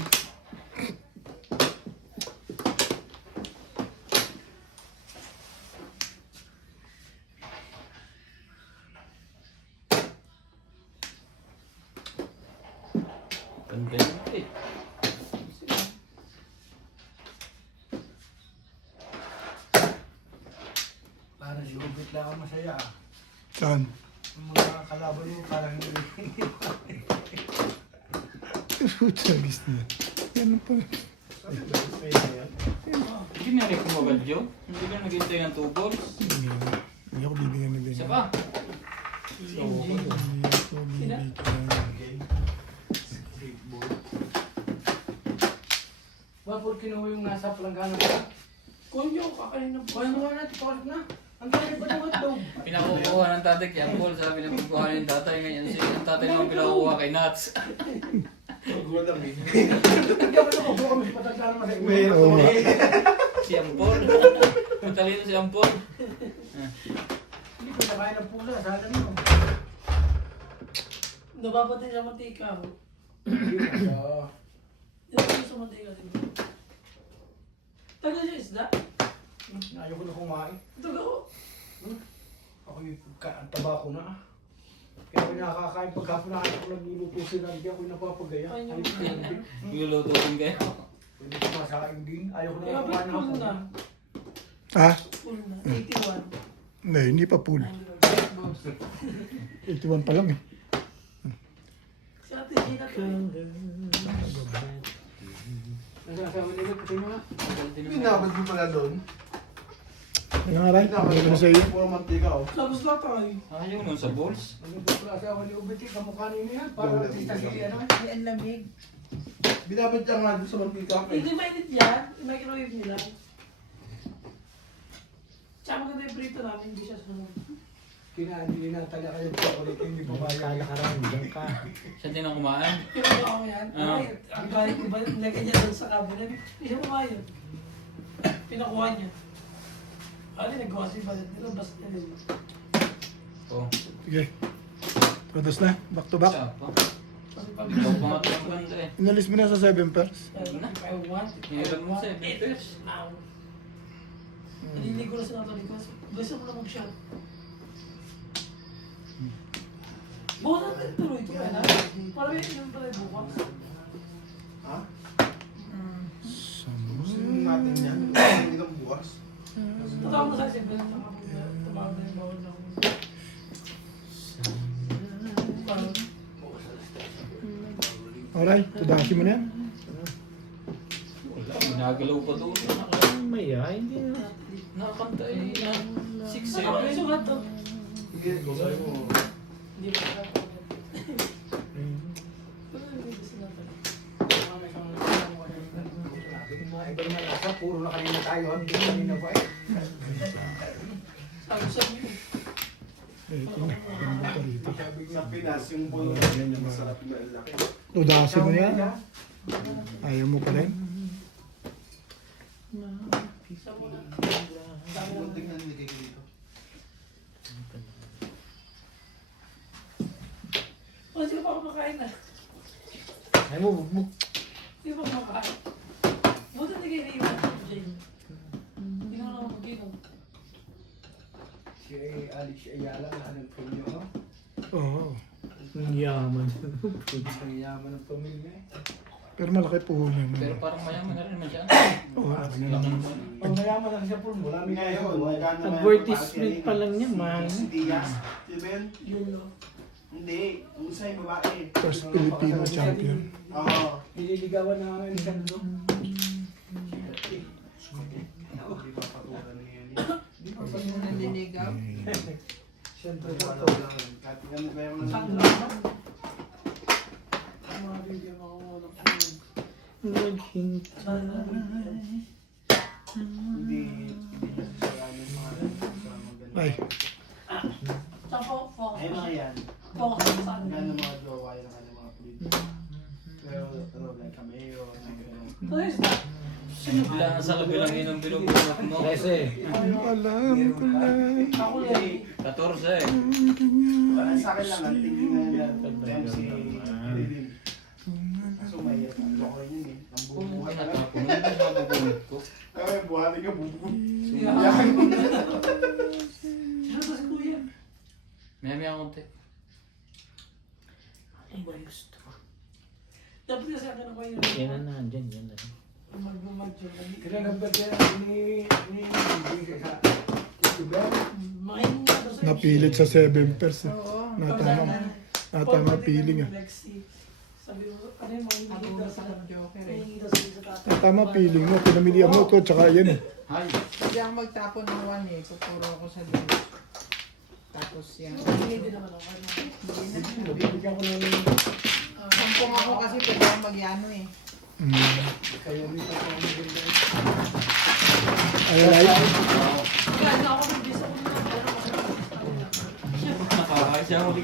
Pandemic eh. Parang subit lang ako masaya. Saan? Yung mga kalaban mo parang hindi. Sagis niya. Yan pa. Hindi na rin kumagad, Joe. Hindi ka naghintay ng 2 balls. Hindi ako bibigyan ni Ben. Isa pa. Hindi ako bibigyan. Bakit kinuha yung nasa planggana pa? Kunyo, kakain na po. Kuha mo na, tipawag na. Ang dami ba ng hotdog? Pinakukuha ng tatay kay Ambol. Sabi na pagkuha ng tatay ngayon. Ang tatay naman pinakukuha kay Nuts. Hindi ako nakuha kami sa patagdaan naman sa imo. Oo nga. Si Ambol. Matalino si Ambol. Hindi ko nakain ng pula, sana nyo. Nababati siya mantika. Hindi Hindi ko sa mantika, di ba? Tagal siya isda. Ayaw ko na kumain. Ito ako. Ako yung taba ko na. Kaya ako nakakain pagkapon na ako nagluluto sila. Hindi ako napapagaya. Ayun yung Ayun ko yan. yan. Niluluto din kayo. Pwede ko masaing din. Ayaw ko na Kaya kumain full ako. na. Ha? Full na. 81. Hindi pa pool. 81 pa lang eh. Si ate, hindi na to. Nagkasama nila kasi mga. Pinabad mo pala doon. Ano nga Ray? Ano ko na sa iyo? Puro mantika oh. Tapos na tayo. Ayaw nun sa balls. Ano ba klase ako ni Ubiti? Kamukha niyo yan. Para kita si ano. Ay, ang lamig. Binabad ka nga doon sa mantika. Hindi mainit yan. I-microwave nila. Tsaka maganda yung prito namin, hindi siya sunod. Kinahindi na talaga kayo chocolate. Hindi pa kaya. Kala ka rin, diyan ka. Siya din ang kumain. Pero ako yan, Ah. ay, ang galing ko ba, nilagay niya doon sa cabinet, hindi siya pumayag. Pinakuha niya. Ano, nagawa siya ba? Nilabas niya rin. Oh. Sige. Patas na, back to back. Siya pa. Ikaw pa nga ang ganda eh. Inalis mo na sa 7 pairs. Hiniram mo sa 7 pairs. Naliligo na sa natalikas. Gusto mo na mag-shot. Bukas natin tuloy ito ka na. Para may inom pala yung bukas. Ha? Sama. Gusto natin yan. Gusto natin bukas. Tatawag mo sa akin. Tumawag na yung bawal na ako. Alright, tudasin mo na yan. Wala, ginagalaw pa doon. Maya, hindi na. Nakakanta eh. 6-7. Ako yung sugat to. Sige, gawin mo. Hindi pa ako. Mga iba naman asa, puro na kanina tayo. Hindi kanina pa eh. Sabi sa iyo. Ito na, ganda pa rito. Sa Pinas, yung puno na yan, yung masarap na ang laki. Tudasin mo na yan. Ayaw mo pa rin. Munting na nilagay ko dito. Oh, sino pa ako makain na? Ay mo, bukbuk. Sino pa makain? Buti na kayo naiwan, Jane. Hindi naman ako mag-inom. Si Alex Ayala, nahanap ko niyo. no? Oo. Ang yaman. Ang yaman ng pamilya eh. Pero malaki puhunan mo. Pero parang mayaman na rin naman siya. Oo, Laki naman. Pag mayaman na siya po, wala may Ngayon, magkano ba yung Advertisement papakyarin? pa lang niya, mahal. Si Diaz. Si Ben? Yun lang. Hindi. Yung isa yung babae. First Filipino champion. Oo. Nililigawan na nga yung kanto. Hindi pa patulan niya yan. Pag mo nanliligaw. Siyempre Wala po. lang. Kahit ganun ba yung Saan nasa- lang ba? Ang mga bibigyan ako ng phone. Naghintay. Saan lang bibigyan? Hindi niya sasalamin mga maganda. Ay, Saan po? Focus Ay, mo mga siya. yan. Focus mo saan? Gano'n mga jowa yung kanyang mga politiko. Pero, ano, like cameo, like, Ito is that. Bila sa kabilang yun ang binubulok mo. 13. alam ko lang. Ako lang. 14. Parang sa akin lang, ang tingin na yan, MC Lilim. Kaso may loko rin yun eh. Ang Kung bubuhat na lang. tinatapon, hindi na mabulot ko. Kaya buhatin ka, bubuhat. Yan. Sino to si Kuya? Maya-maya konti. Ano ba yung gusto? Dapat kasi akin ako yun. Yan na, dyan, yan na. Mag-journal. Kaya nagbatya ni Bibig sa Instagram. Main nga daw sa Napilit sa 7 pairs. Eh. Oo. Natama. Natama feeling ah. Lexi. Sabi ko, ano yung mga hindi Ako daw sa sa Joker May eh. hindi daw sila sa tatay. Natama feeling mo. Pinamilihan mo ko, tsaka yan eh. Hi. Hindi ako magtapon ng 1 eh. Pupuro ako sa dulo. Tapos yan. Hindi din naman ako. Bibigyan ko ng Sampung ako kasi pwede ako magyano eh. kaya nito ko ang maganda. Ay, ay. Kaya na ako nag-bis ako nila. Nakakahay siya ulit.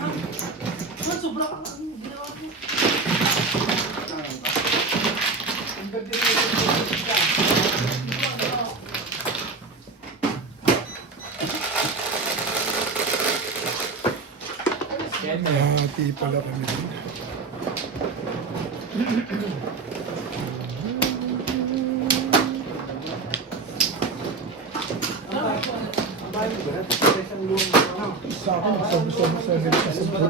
Sobra ka ang ginawa ko. Ang ganda rin yung Hati pala kami. ang bahay mo ba? Sa isang luwang ano. Sa akin, sabi-sabi sa akin sa bulo.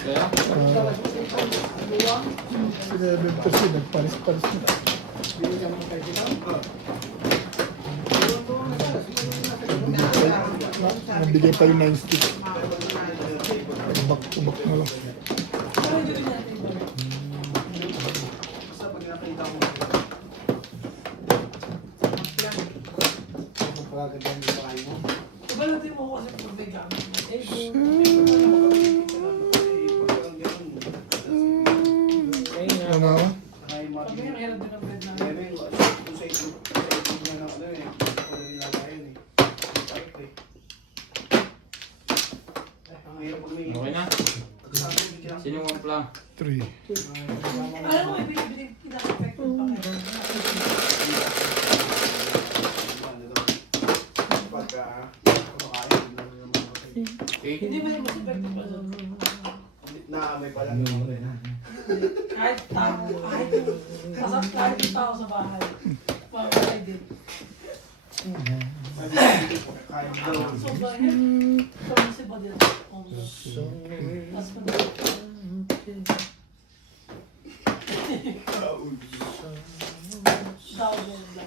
Kaya? Si 7 pairs yun, nagpalis-palis na. Binigyan mo kayo kita. Nabigay pa yung 9 stick. Back-to-back na lang. Pero hindi rin natin. Basta pag nakita mo, Ang pagkaganda ng bahay mo. Ibalutin mo ako kasi kung may gamit mo. Eh, pag ang ganun, Ayun nga. Ano? ay pag may mati- meron din ang bread na. Pero yung kung sa itlog na ano eh, kung nilalayan eh. Kahit eh. Ang hirap pag may Okay na? sabi ko siya. Sino yung wampla? 3. Alam mo, ibinibili pinaka-effect ng pangyayon. Pagka kumakain, hindi naman ako sa'yo. 8. Hindi ba yung mas effective pa doon? Kahit tao, kahit yung tao sa bahay. Mamamatay din. Kahit daw. Sobrang yun. Sobrang si Badil. Mas daw din lang.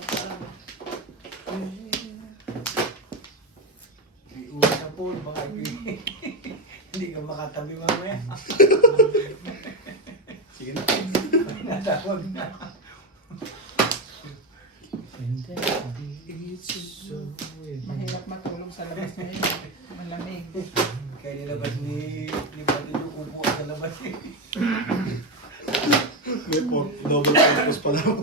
May uwi sa pool, baka hindi ka makatabi mamaya. Sige na. Natawag na. Mahirap matulog sa labas ngayon. Malamig. Kaya nilabas ni Badilo, upo ka sa labas eh. May double purpose pala ako.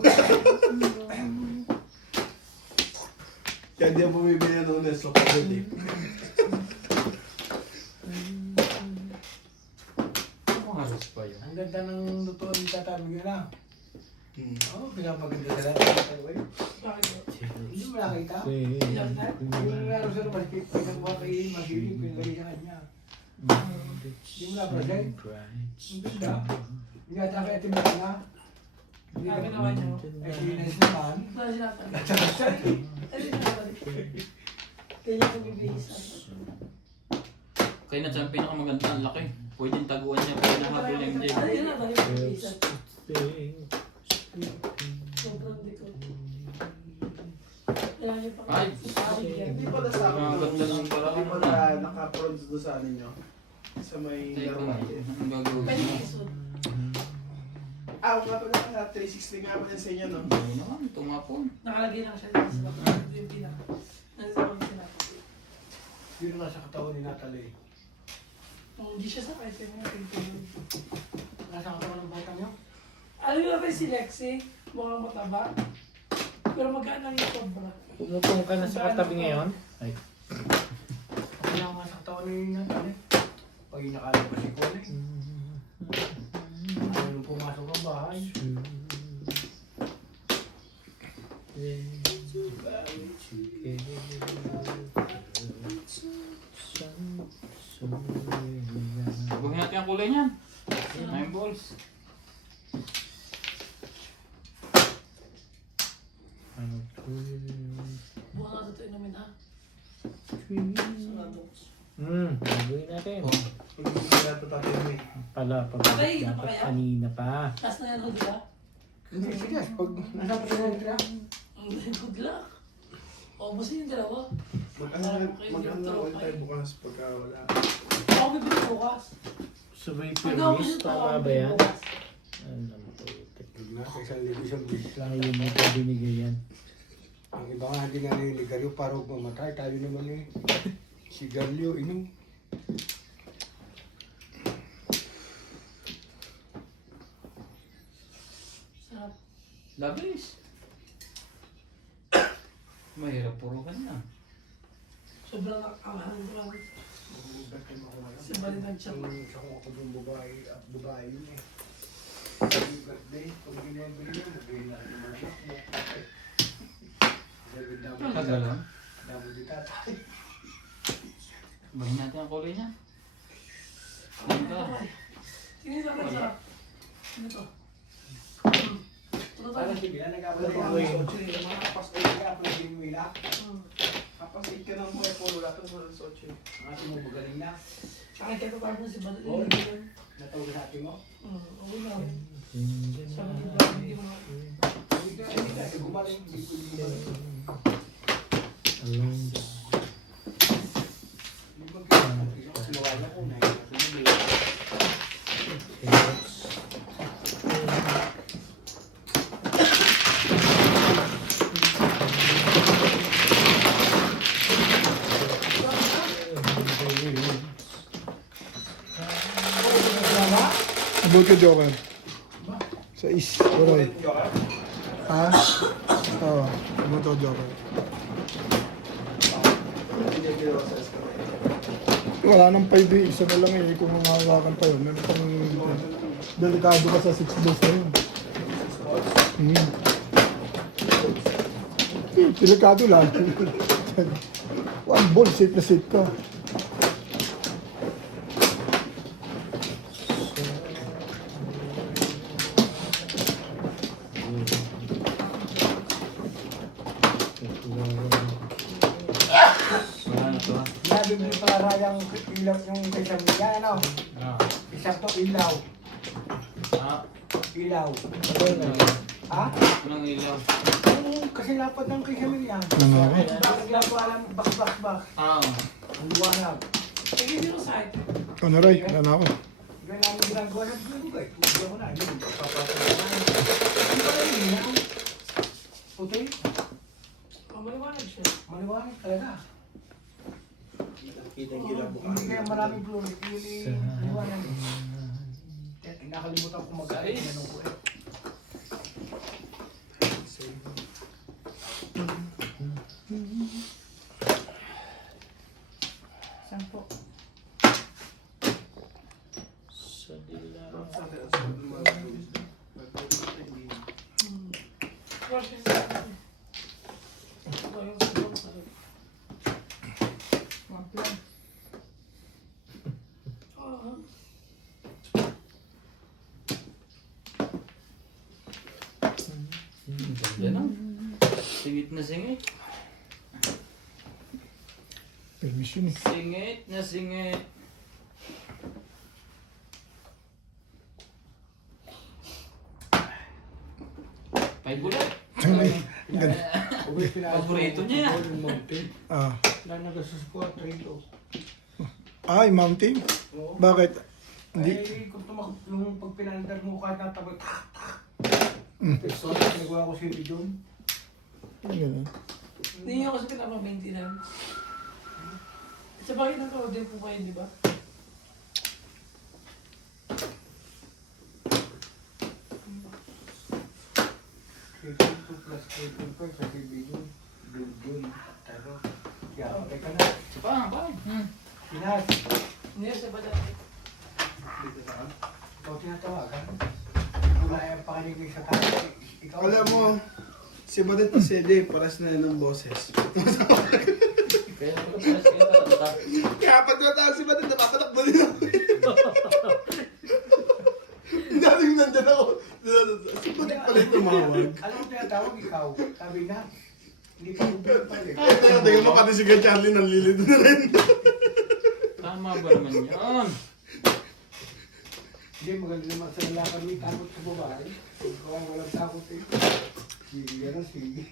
Kaya di ako bumibili ng Neslo pagdating. Halos pa yun. Ang ganda ng luto ni Tatabi yun ah. Hmm. Oo, pinapaganda sa lahat. Bakit yun? Hindi mo nakita? Ilang na? Yung meron sa labas, pinagawa kay Magili, pinagay sa kanya. Hindi mo na-present? Ang ganda. Hindi ata kaya tinagal na. Sabi naman niyo. Eh, sinis naman. Wala sinasabi. At saka siya, Ay, sinasabi. Kanya ko bibihis. Kaya na siya ang pinakamaganda, ang laki. Pwedeng taguan niya, pwede nahabol yung Ay, Jay. yun na, dali ko bibihis. Sobrang dikot. Kailangan niyo pa Ay. Hindi pala sa akin. Ang ganda ng paraan. Hindi pala naka-prods doon sa ano nyo. Sa may Teka, laruan. ang gagawin Pwede mo. isod. Ah, wala pala 360 nga pala sa inyo, no? Oo naman, tumapon. Nakalagay lang siya dito sa laptop. Yung pinaka. Nandito kami sinabi. yun nga sa katawan ni Natalie. Kung hindi siya sa kahit kanya, tingin. Nasa katawan ng bata niyo? Alam niyo na ba si Lexi? Mukhang mataba. Pero magkaan lang yung sobra. Pumupong ka na sa katabi ngayon? Ay. Ako lang nga sa katawan ni Natalie. Pag nakalabas si Kone. Ayaw nung pumasok ang bahay. Gagawin natin ang kulay niyan. 9 balls. Buka nga ito inumin ha. Gagawin natin. Hindi nila ito tayo may. Pala, Okay, dapat kaya? kanina pa. Last na yan, di ba? Hindi, sige. Pag nasa pasinag ka, Good luck. Ubusin yung dalawa. Mag-ano na ulit tayo bukas pagka wala. Ako bibili bukas. Sabay Pag-uubos permis, ito, tama ako ba bibili yan? bukas. Ano mo to? huwag na, sa isang libo isang bisis lang. Ayaw mo ito binigay yan. Ang iba nga hindi nga nililigaryo para huwag mamatay. Tayo naman eh. Sigarilyo, inom. Sarap. Labis. Mahirap puro ka na. Sobrang nakakabahan ko lang. Si Bali nag-chat. Sa kung ako yung babae yun eh. Yung birthday, pag ginabili niya, magbili na naman siya. Talaga lang. Damo di tatay. Bahin natin ang kulay niya. Ganda. Tingin sa akin sarap. Ano to? Ito tayo. Parang sige na, nag-apal Ito na ang yung Sochi. mga kapasay, nag-apal na yung wila. Kapag ka ng mga polo natin sa Sochi. Ang ating mo magaling na. Kaya kaya pa na si Bali. Oo. Natawag sa ating mo. Oo na. Sabi ni Hindi Bali, hindi mo na. Hindi ka, gumaling. Hindi ko gumaling. Along Hindi ko gumaling. Kinuwala ko na yun. Abot ka, Joker. Sa is. Alright. Ha? Oo. Abot ka, Joker. Wala nang 5 eh. Isa na lang eh. Kung mahawakan pa yun. Meron pang delikado ka sa 6 balls na yun. Delikado lang. 1 ball, safe na safe ka. bibili para yung ilaw yung isang yan, ano? Ah. Isang to ilaw. Ah. Ilaw. Ano na? Ha? Walang ilaw. Kasi lapad ng kisame yan. Ano ako? Bakit lang po alam, bak. Ah. Ang liwanag. Sige, dito sa akin. Ano Ray? Wala na ako. Gawin namin ginagawa ng bulo eh. Hindi mo na, yun. Ano ba yun? Yan? Puti? Oh, maliwanag siya. Maliwanag talaga. Kita yung gila bukas. Hindi kaya maraming fluorid. Yun yung maliwanag. Nakalimutan ko mag-alit. Ano ko eh. Sampo. Sa dilaw. Wash is oh, yung sabon, sarap. Mamplan. Ah. Ganda na. Singit na singit. Permission eh. Singit na singit. Five bullet. Paborito niya. Ah. Wala nagasus ko at rito. Ay, mountain? Oo. Bakit? Hindi. Ay, kung yung pag pinandar mo kahit natabot, Mm. so, nagawa ko si John. Ganun. Hindi niya kasi pinapa-maintenance. At sa bakit nag din po kayo, di ba? K2 plus K2 sa TV John. John. Pero, kaya patay ka na. Pa. Pinas. Hindi sa ba dati? Ikaw tinatawagan. Wala yung pakinig sa kanya. Ikaw. Alam mo, si Badet at si Eddie, paras na yun ng boses. Kaya ako pares kayo patatak. Kaya pag natawag si Badet, napapatakbo din ako. Dating nandyan ako. Si Badet pala yung tumawag. Alam mo tinatawag ikaw. Sabi na. Hindi pa ulit pa rin. Tingnan mo pati si Kuya Charlie nalilito na rin. Tama ba naman yun? Hindi, maganda naman sa lalakad may takot sa babae. Ikaw ang walang takot eh. Sige, ano, sige.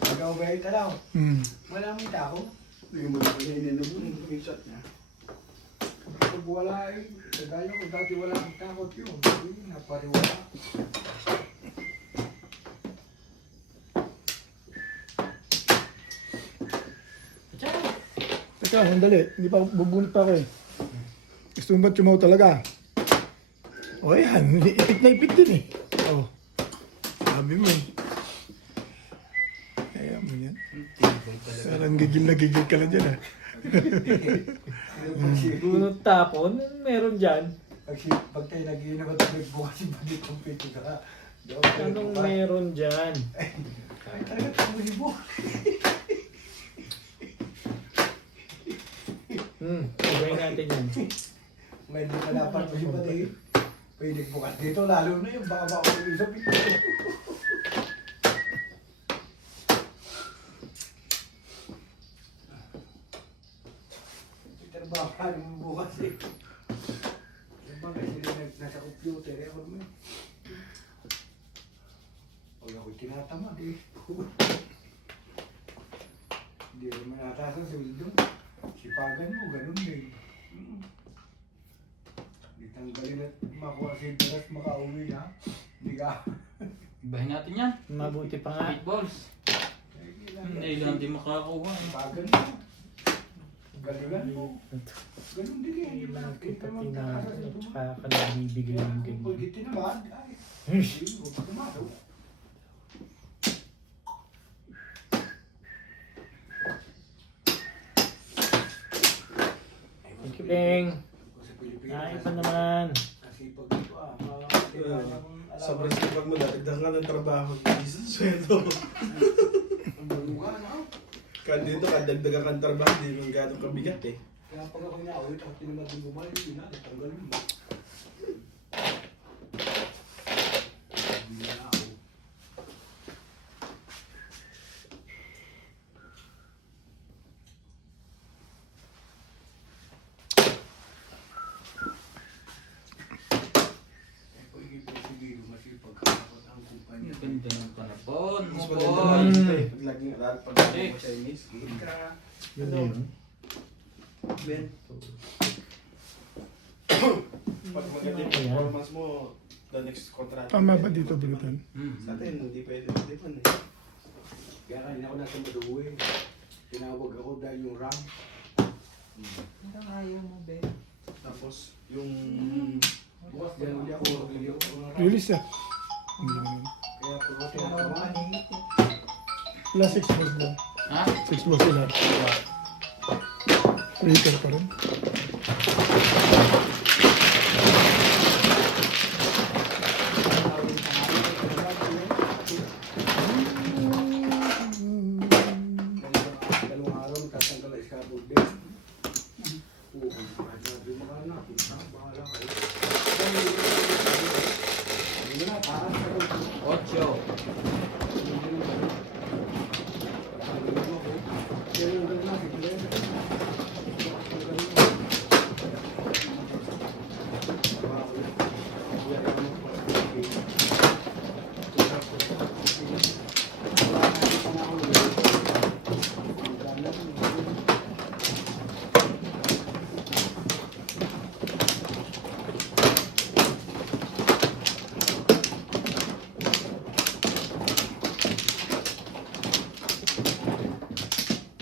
Ikaw ba yung talaw? Hmm. Wala may takot. Hindi mo na pala ininom mo yung shot niya. Pag wala eh. Kagaya ko dati wala akong takot yun. Hindi, napariwala. Teka, sandali. Hindi pa bubunot pa ako eh. Gusto mo ba tumaw talaga? O yan, ipit na ipit din eh. O. Sabi mo eh. Kaya mo yan. Tibay talaga. Parang gigil na gigil ka na dyan ah. Bunot tapon, meron dyan. Pag tayo nag-iinam at bukas yung bandit kong pito ka. Anong meron dyan? Ay, talaga tamuhin mo. Sabay natin yan. May hindi ka dapat mo yung pati. Pwede bukas dito, lalo na yung baka baka ko sa pito. Trabaho ka naman bukas eh. Diba kasi nasa computer eh. Ako naman. Huwag ako'y tinatamad eh. Hindi naman natasan sa doon. Sipagan mo, ganun din. Hindi tanggalin at makuha sa interes, makauwi na. Hindi ka. Ibahin natin yan. Mabuti pa nga. 8 balls. Hindi lang di makakuha. Sipagan mo. Galulan mo. Ganun din eh. Hindi Kailangan mo kita nakita tinahan at saka ka nagbibigay ng ganyan. Pag itinaman, ay. Huwag ka tumataw. Thank you, Beng. Sa Pilipinas. Ay, pa naman. Kasi pag ito Sobrang sipag mo, dagdag ka ng trabaho. Isang sweldo. Ang baluga na. Kaya dito, kadagdagan ka ng trabaho, di mo gano'ng kabigat eh. Kaya pag ako niya, at tinamad yung bumalik, yun na, natanggalin mo. Hindi na ako. Ganda ng panapon mo, Mas boy. maganda dito eh. Pag laging pag laging mo Chinese. Ka. Yun na yun. Ben. Pag maganda yung performance mo, the next contract. Tama ba dito, Brutan? Sa atin, hindi pwede. Hindi pa eh. Kaya kanina ako nasa maduwi. Tinawag ako dahil yung RAM. Hanggang ayaw mo, Ben. Tapos, yung... Bukas dahil hindi ako video. Release ah. Hindi naman. Kaya pag ako Ayaw tinatawa, maningit eh. Wala 6 balls lang. Ha? 6 balls sila. Rater pa rin. dalawang araw magtatanggal ang scaffold din. Oo, sabi mo ka na, bahala kayo. Hindi na, parang sa Ocho.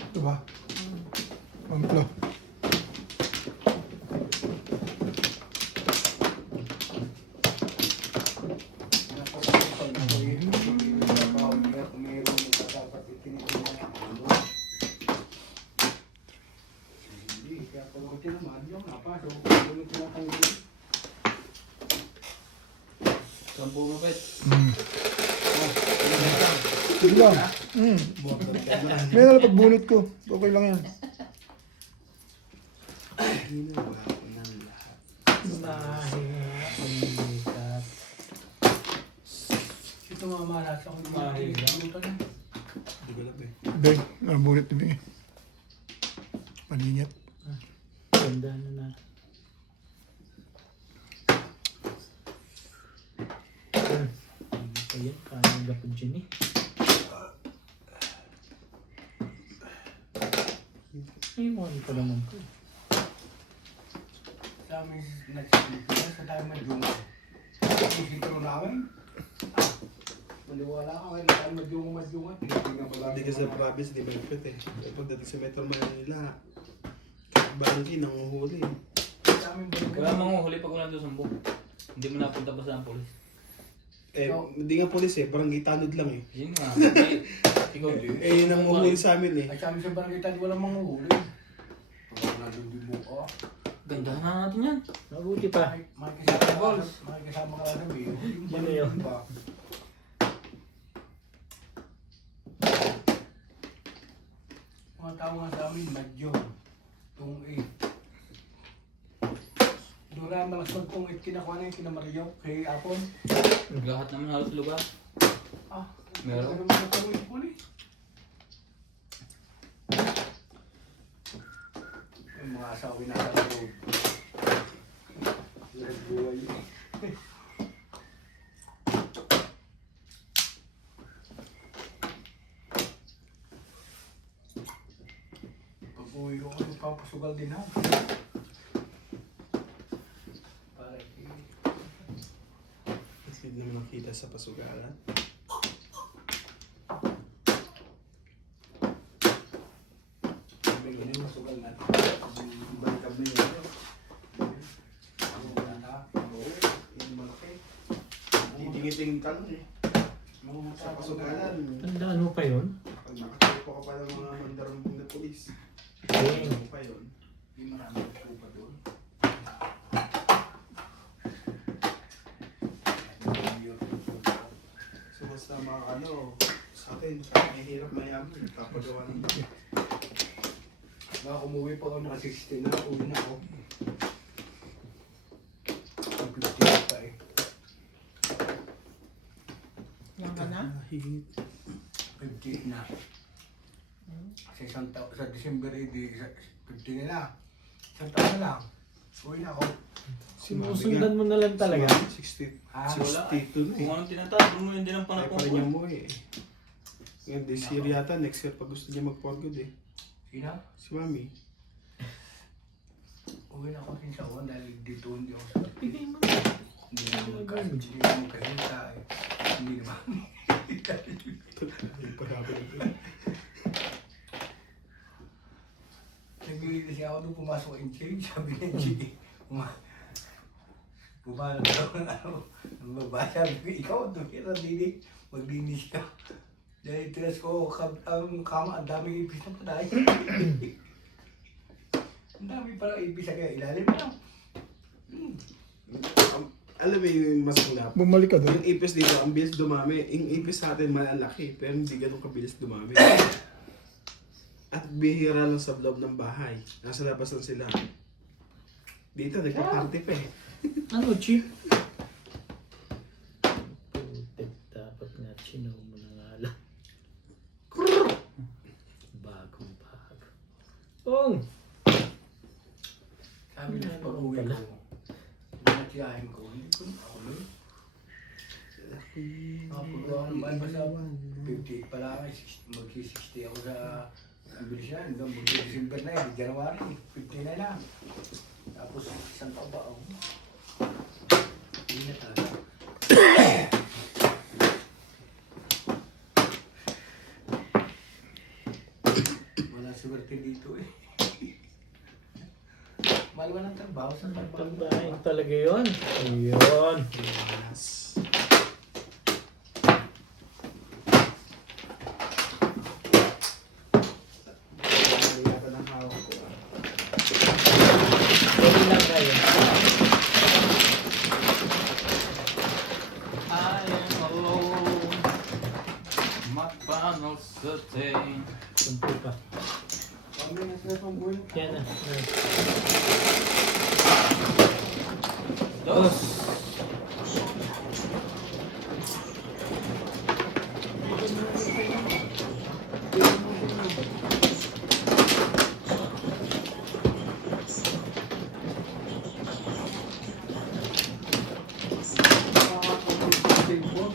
Ito ba? Pamplo. Sampu mo, Bet. Sige lang. May na pagbunot ko. Okay lang yan. Ginawa ko ng lahat. Mahihat. Ito mga malas ako yung mga Develop eh. Beg. Bunot na big. Paningat. Ganda na natin. Ayan, kaya dapat dyan eh. Ayun, pa naman po. sa amin nagsisigil sa tayo madyungo. Isiguro namin. Maniwala ka ngayon na tayo madyungo. Tinitingnan ko lang. Hindi kasi sa province, di malapit eh. Eh, pagdating sa Metro Manila, bangki nanguhuli. Sa amin ba Wala manguhuli pag wala doon sumbong. Hindi mo napunta pa sa polis. Eh, hindi nga polis eh, parang itanod lang eh. Yun nga. Eh, ikaw, Eh, yun ang uhuli sa amin eh. Ay sa amin sa barangay tayo walang mga huli. Pag nandun din mo ka. ganda na natin yan. Mabuti pa. Makikisama ka lang sa video. Yun na yun. Mga tao nga sa amin, madyo. Tung-i. Doon na malasod kung kinakuha na yung kinamariyaw kay Apon. Lahat naman halos lugar. Ah, Meron. Ano mga tanong huli? Yung mga asawi na sa road. Nagbuhay. Pag-uwi ko ako, papasugal din ako. Para Kasi hindi naman nakita sa pasugalan. Bigyan yung masugal natin. Balik kami yun. Ang ganda. Yung malaki. Titingiting ka nun eh. Sa pasugalan. Tandaan mo pa yun? Pag nakatupo ka pa ng mga mandarambong na polis. Okay. Ano pa yun? Hindi marami po pa doon. So basta mga ano, sa atin, mahirap mayaman. Kapagawa ng Baka umuwi pa ako mga 16 na, uwi na ako. Ang 15 pa eh. Yan ka na? 15 na. Kasi isang taon, sa December, 15 nila. Isang taon na lang. Uwi na ako. Sinusundan mo na lang talaga. 60, Ah, 62 na Kung eh. anong tinatapon mo, yun din ang Ay, panakong parang ko. niya mo eh. Ngayon, this year yata, next year pag gusto niya mag-for good eh. Sino? Si Mami. Uwi na ako rin sa uwan dahil dito hindi ako sa Bigay mo. hindi naman kahinta eh. Hindi naman. Nagbili kasi ako nung pumasok in change, sabi niya Chiki, pumanap daw ng ng babae, sabi ko, ikaw, tumira, maglinis ka. Dahil tinas ko, ang kama, ang daming ipis na patay. Ang dami pala ipis na kaya ilalim na. Alam mo yung mas kulap. Bumalik ka doon. Yung ipis dito, ang bilis dumami. Yung ipis sa atin malalaki, pero hindi ganun kabilis dumami. At bihira lang sa loob ng bahay. Nasa labas lang sila. Dito, nagpa-party pa eh. Ano, Chi? Putik, dapat nga chino mo na nga lang. Bagong bago. Pong! Sabi na Ano pag-uwi pala? ko, pinatiyahin ko, hindi ko na ako nun. Nakapagawa ng bahay basta 58 pala ako, magsi-60 ako sa ang bilis yan, mag-December na yun, January, 59 na. Tapos isang taon pa ako. Hindi na talaga. Wala swerte dito eh. Mahal ba ng trabaho sa trabaho? Tambahin talaga yun. Ayun. Ano yata ng hawak ko. Pwede lang kayo. I am alone. McDonald's City. Sampu pa. Kami na sila pang buhay. Yan na. Dos.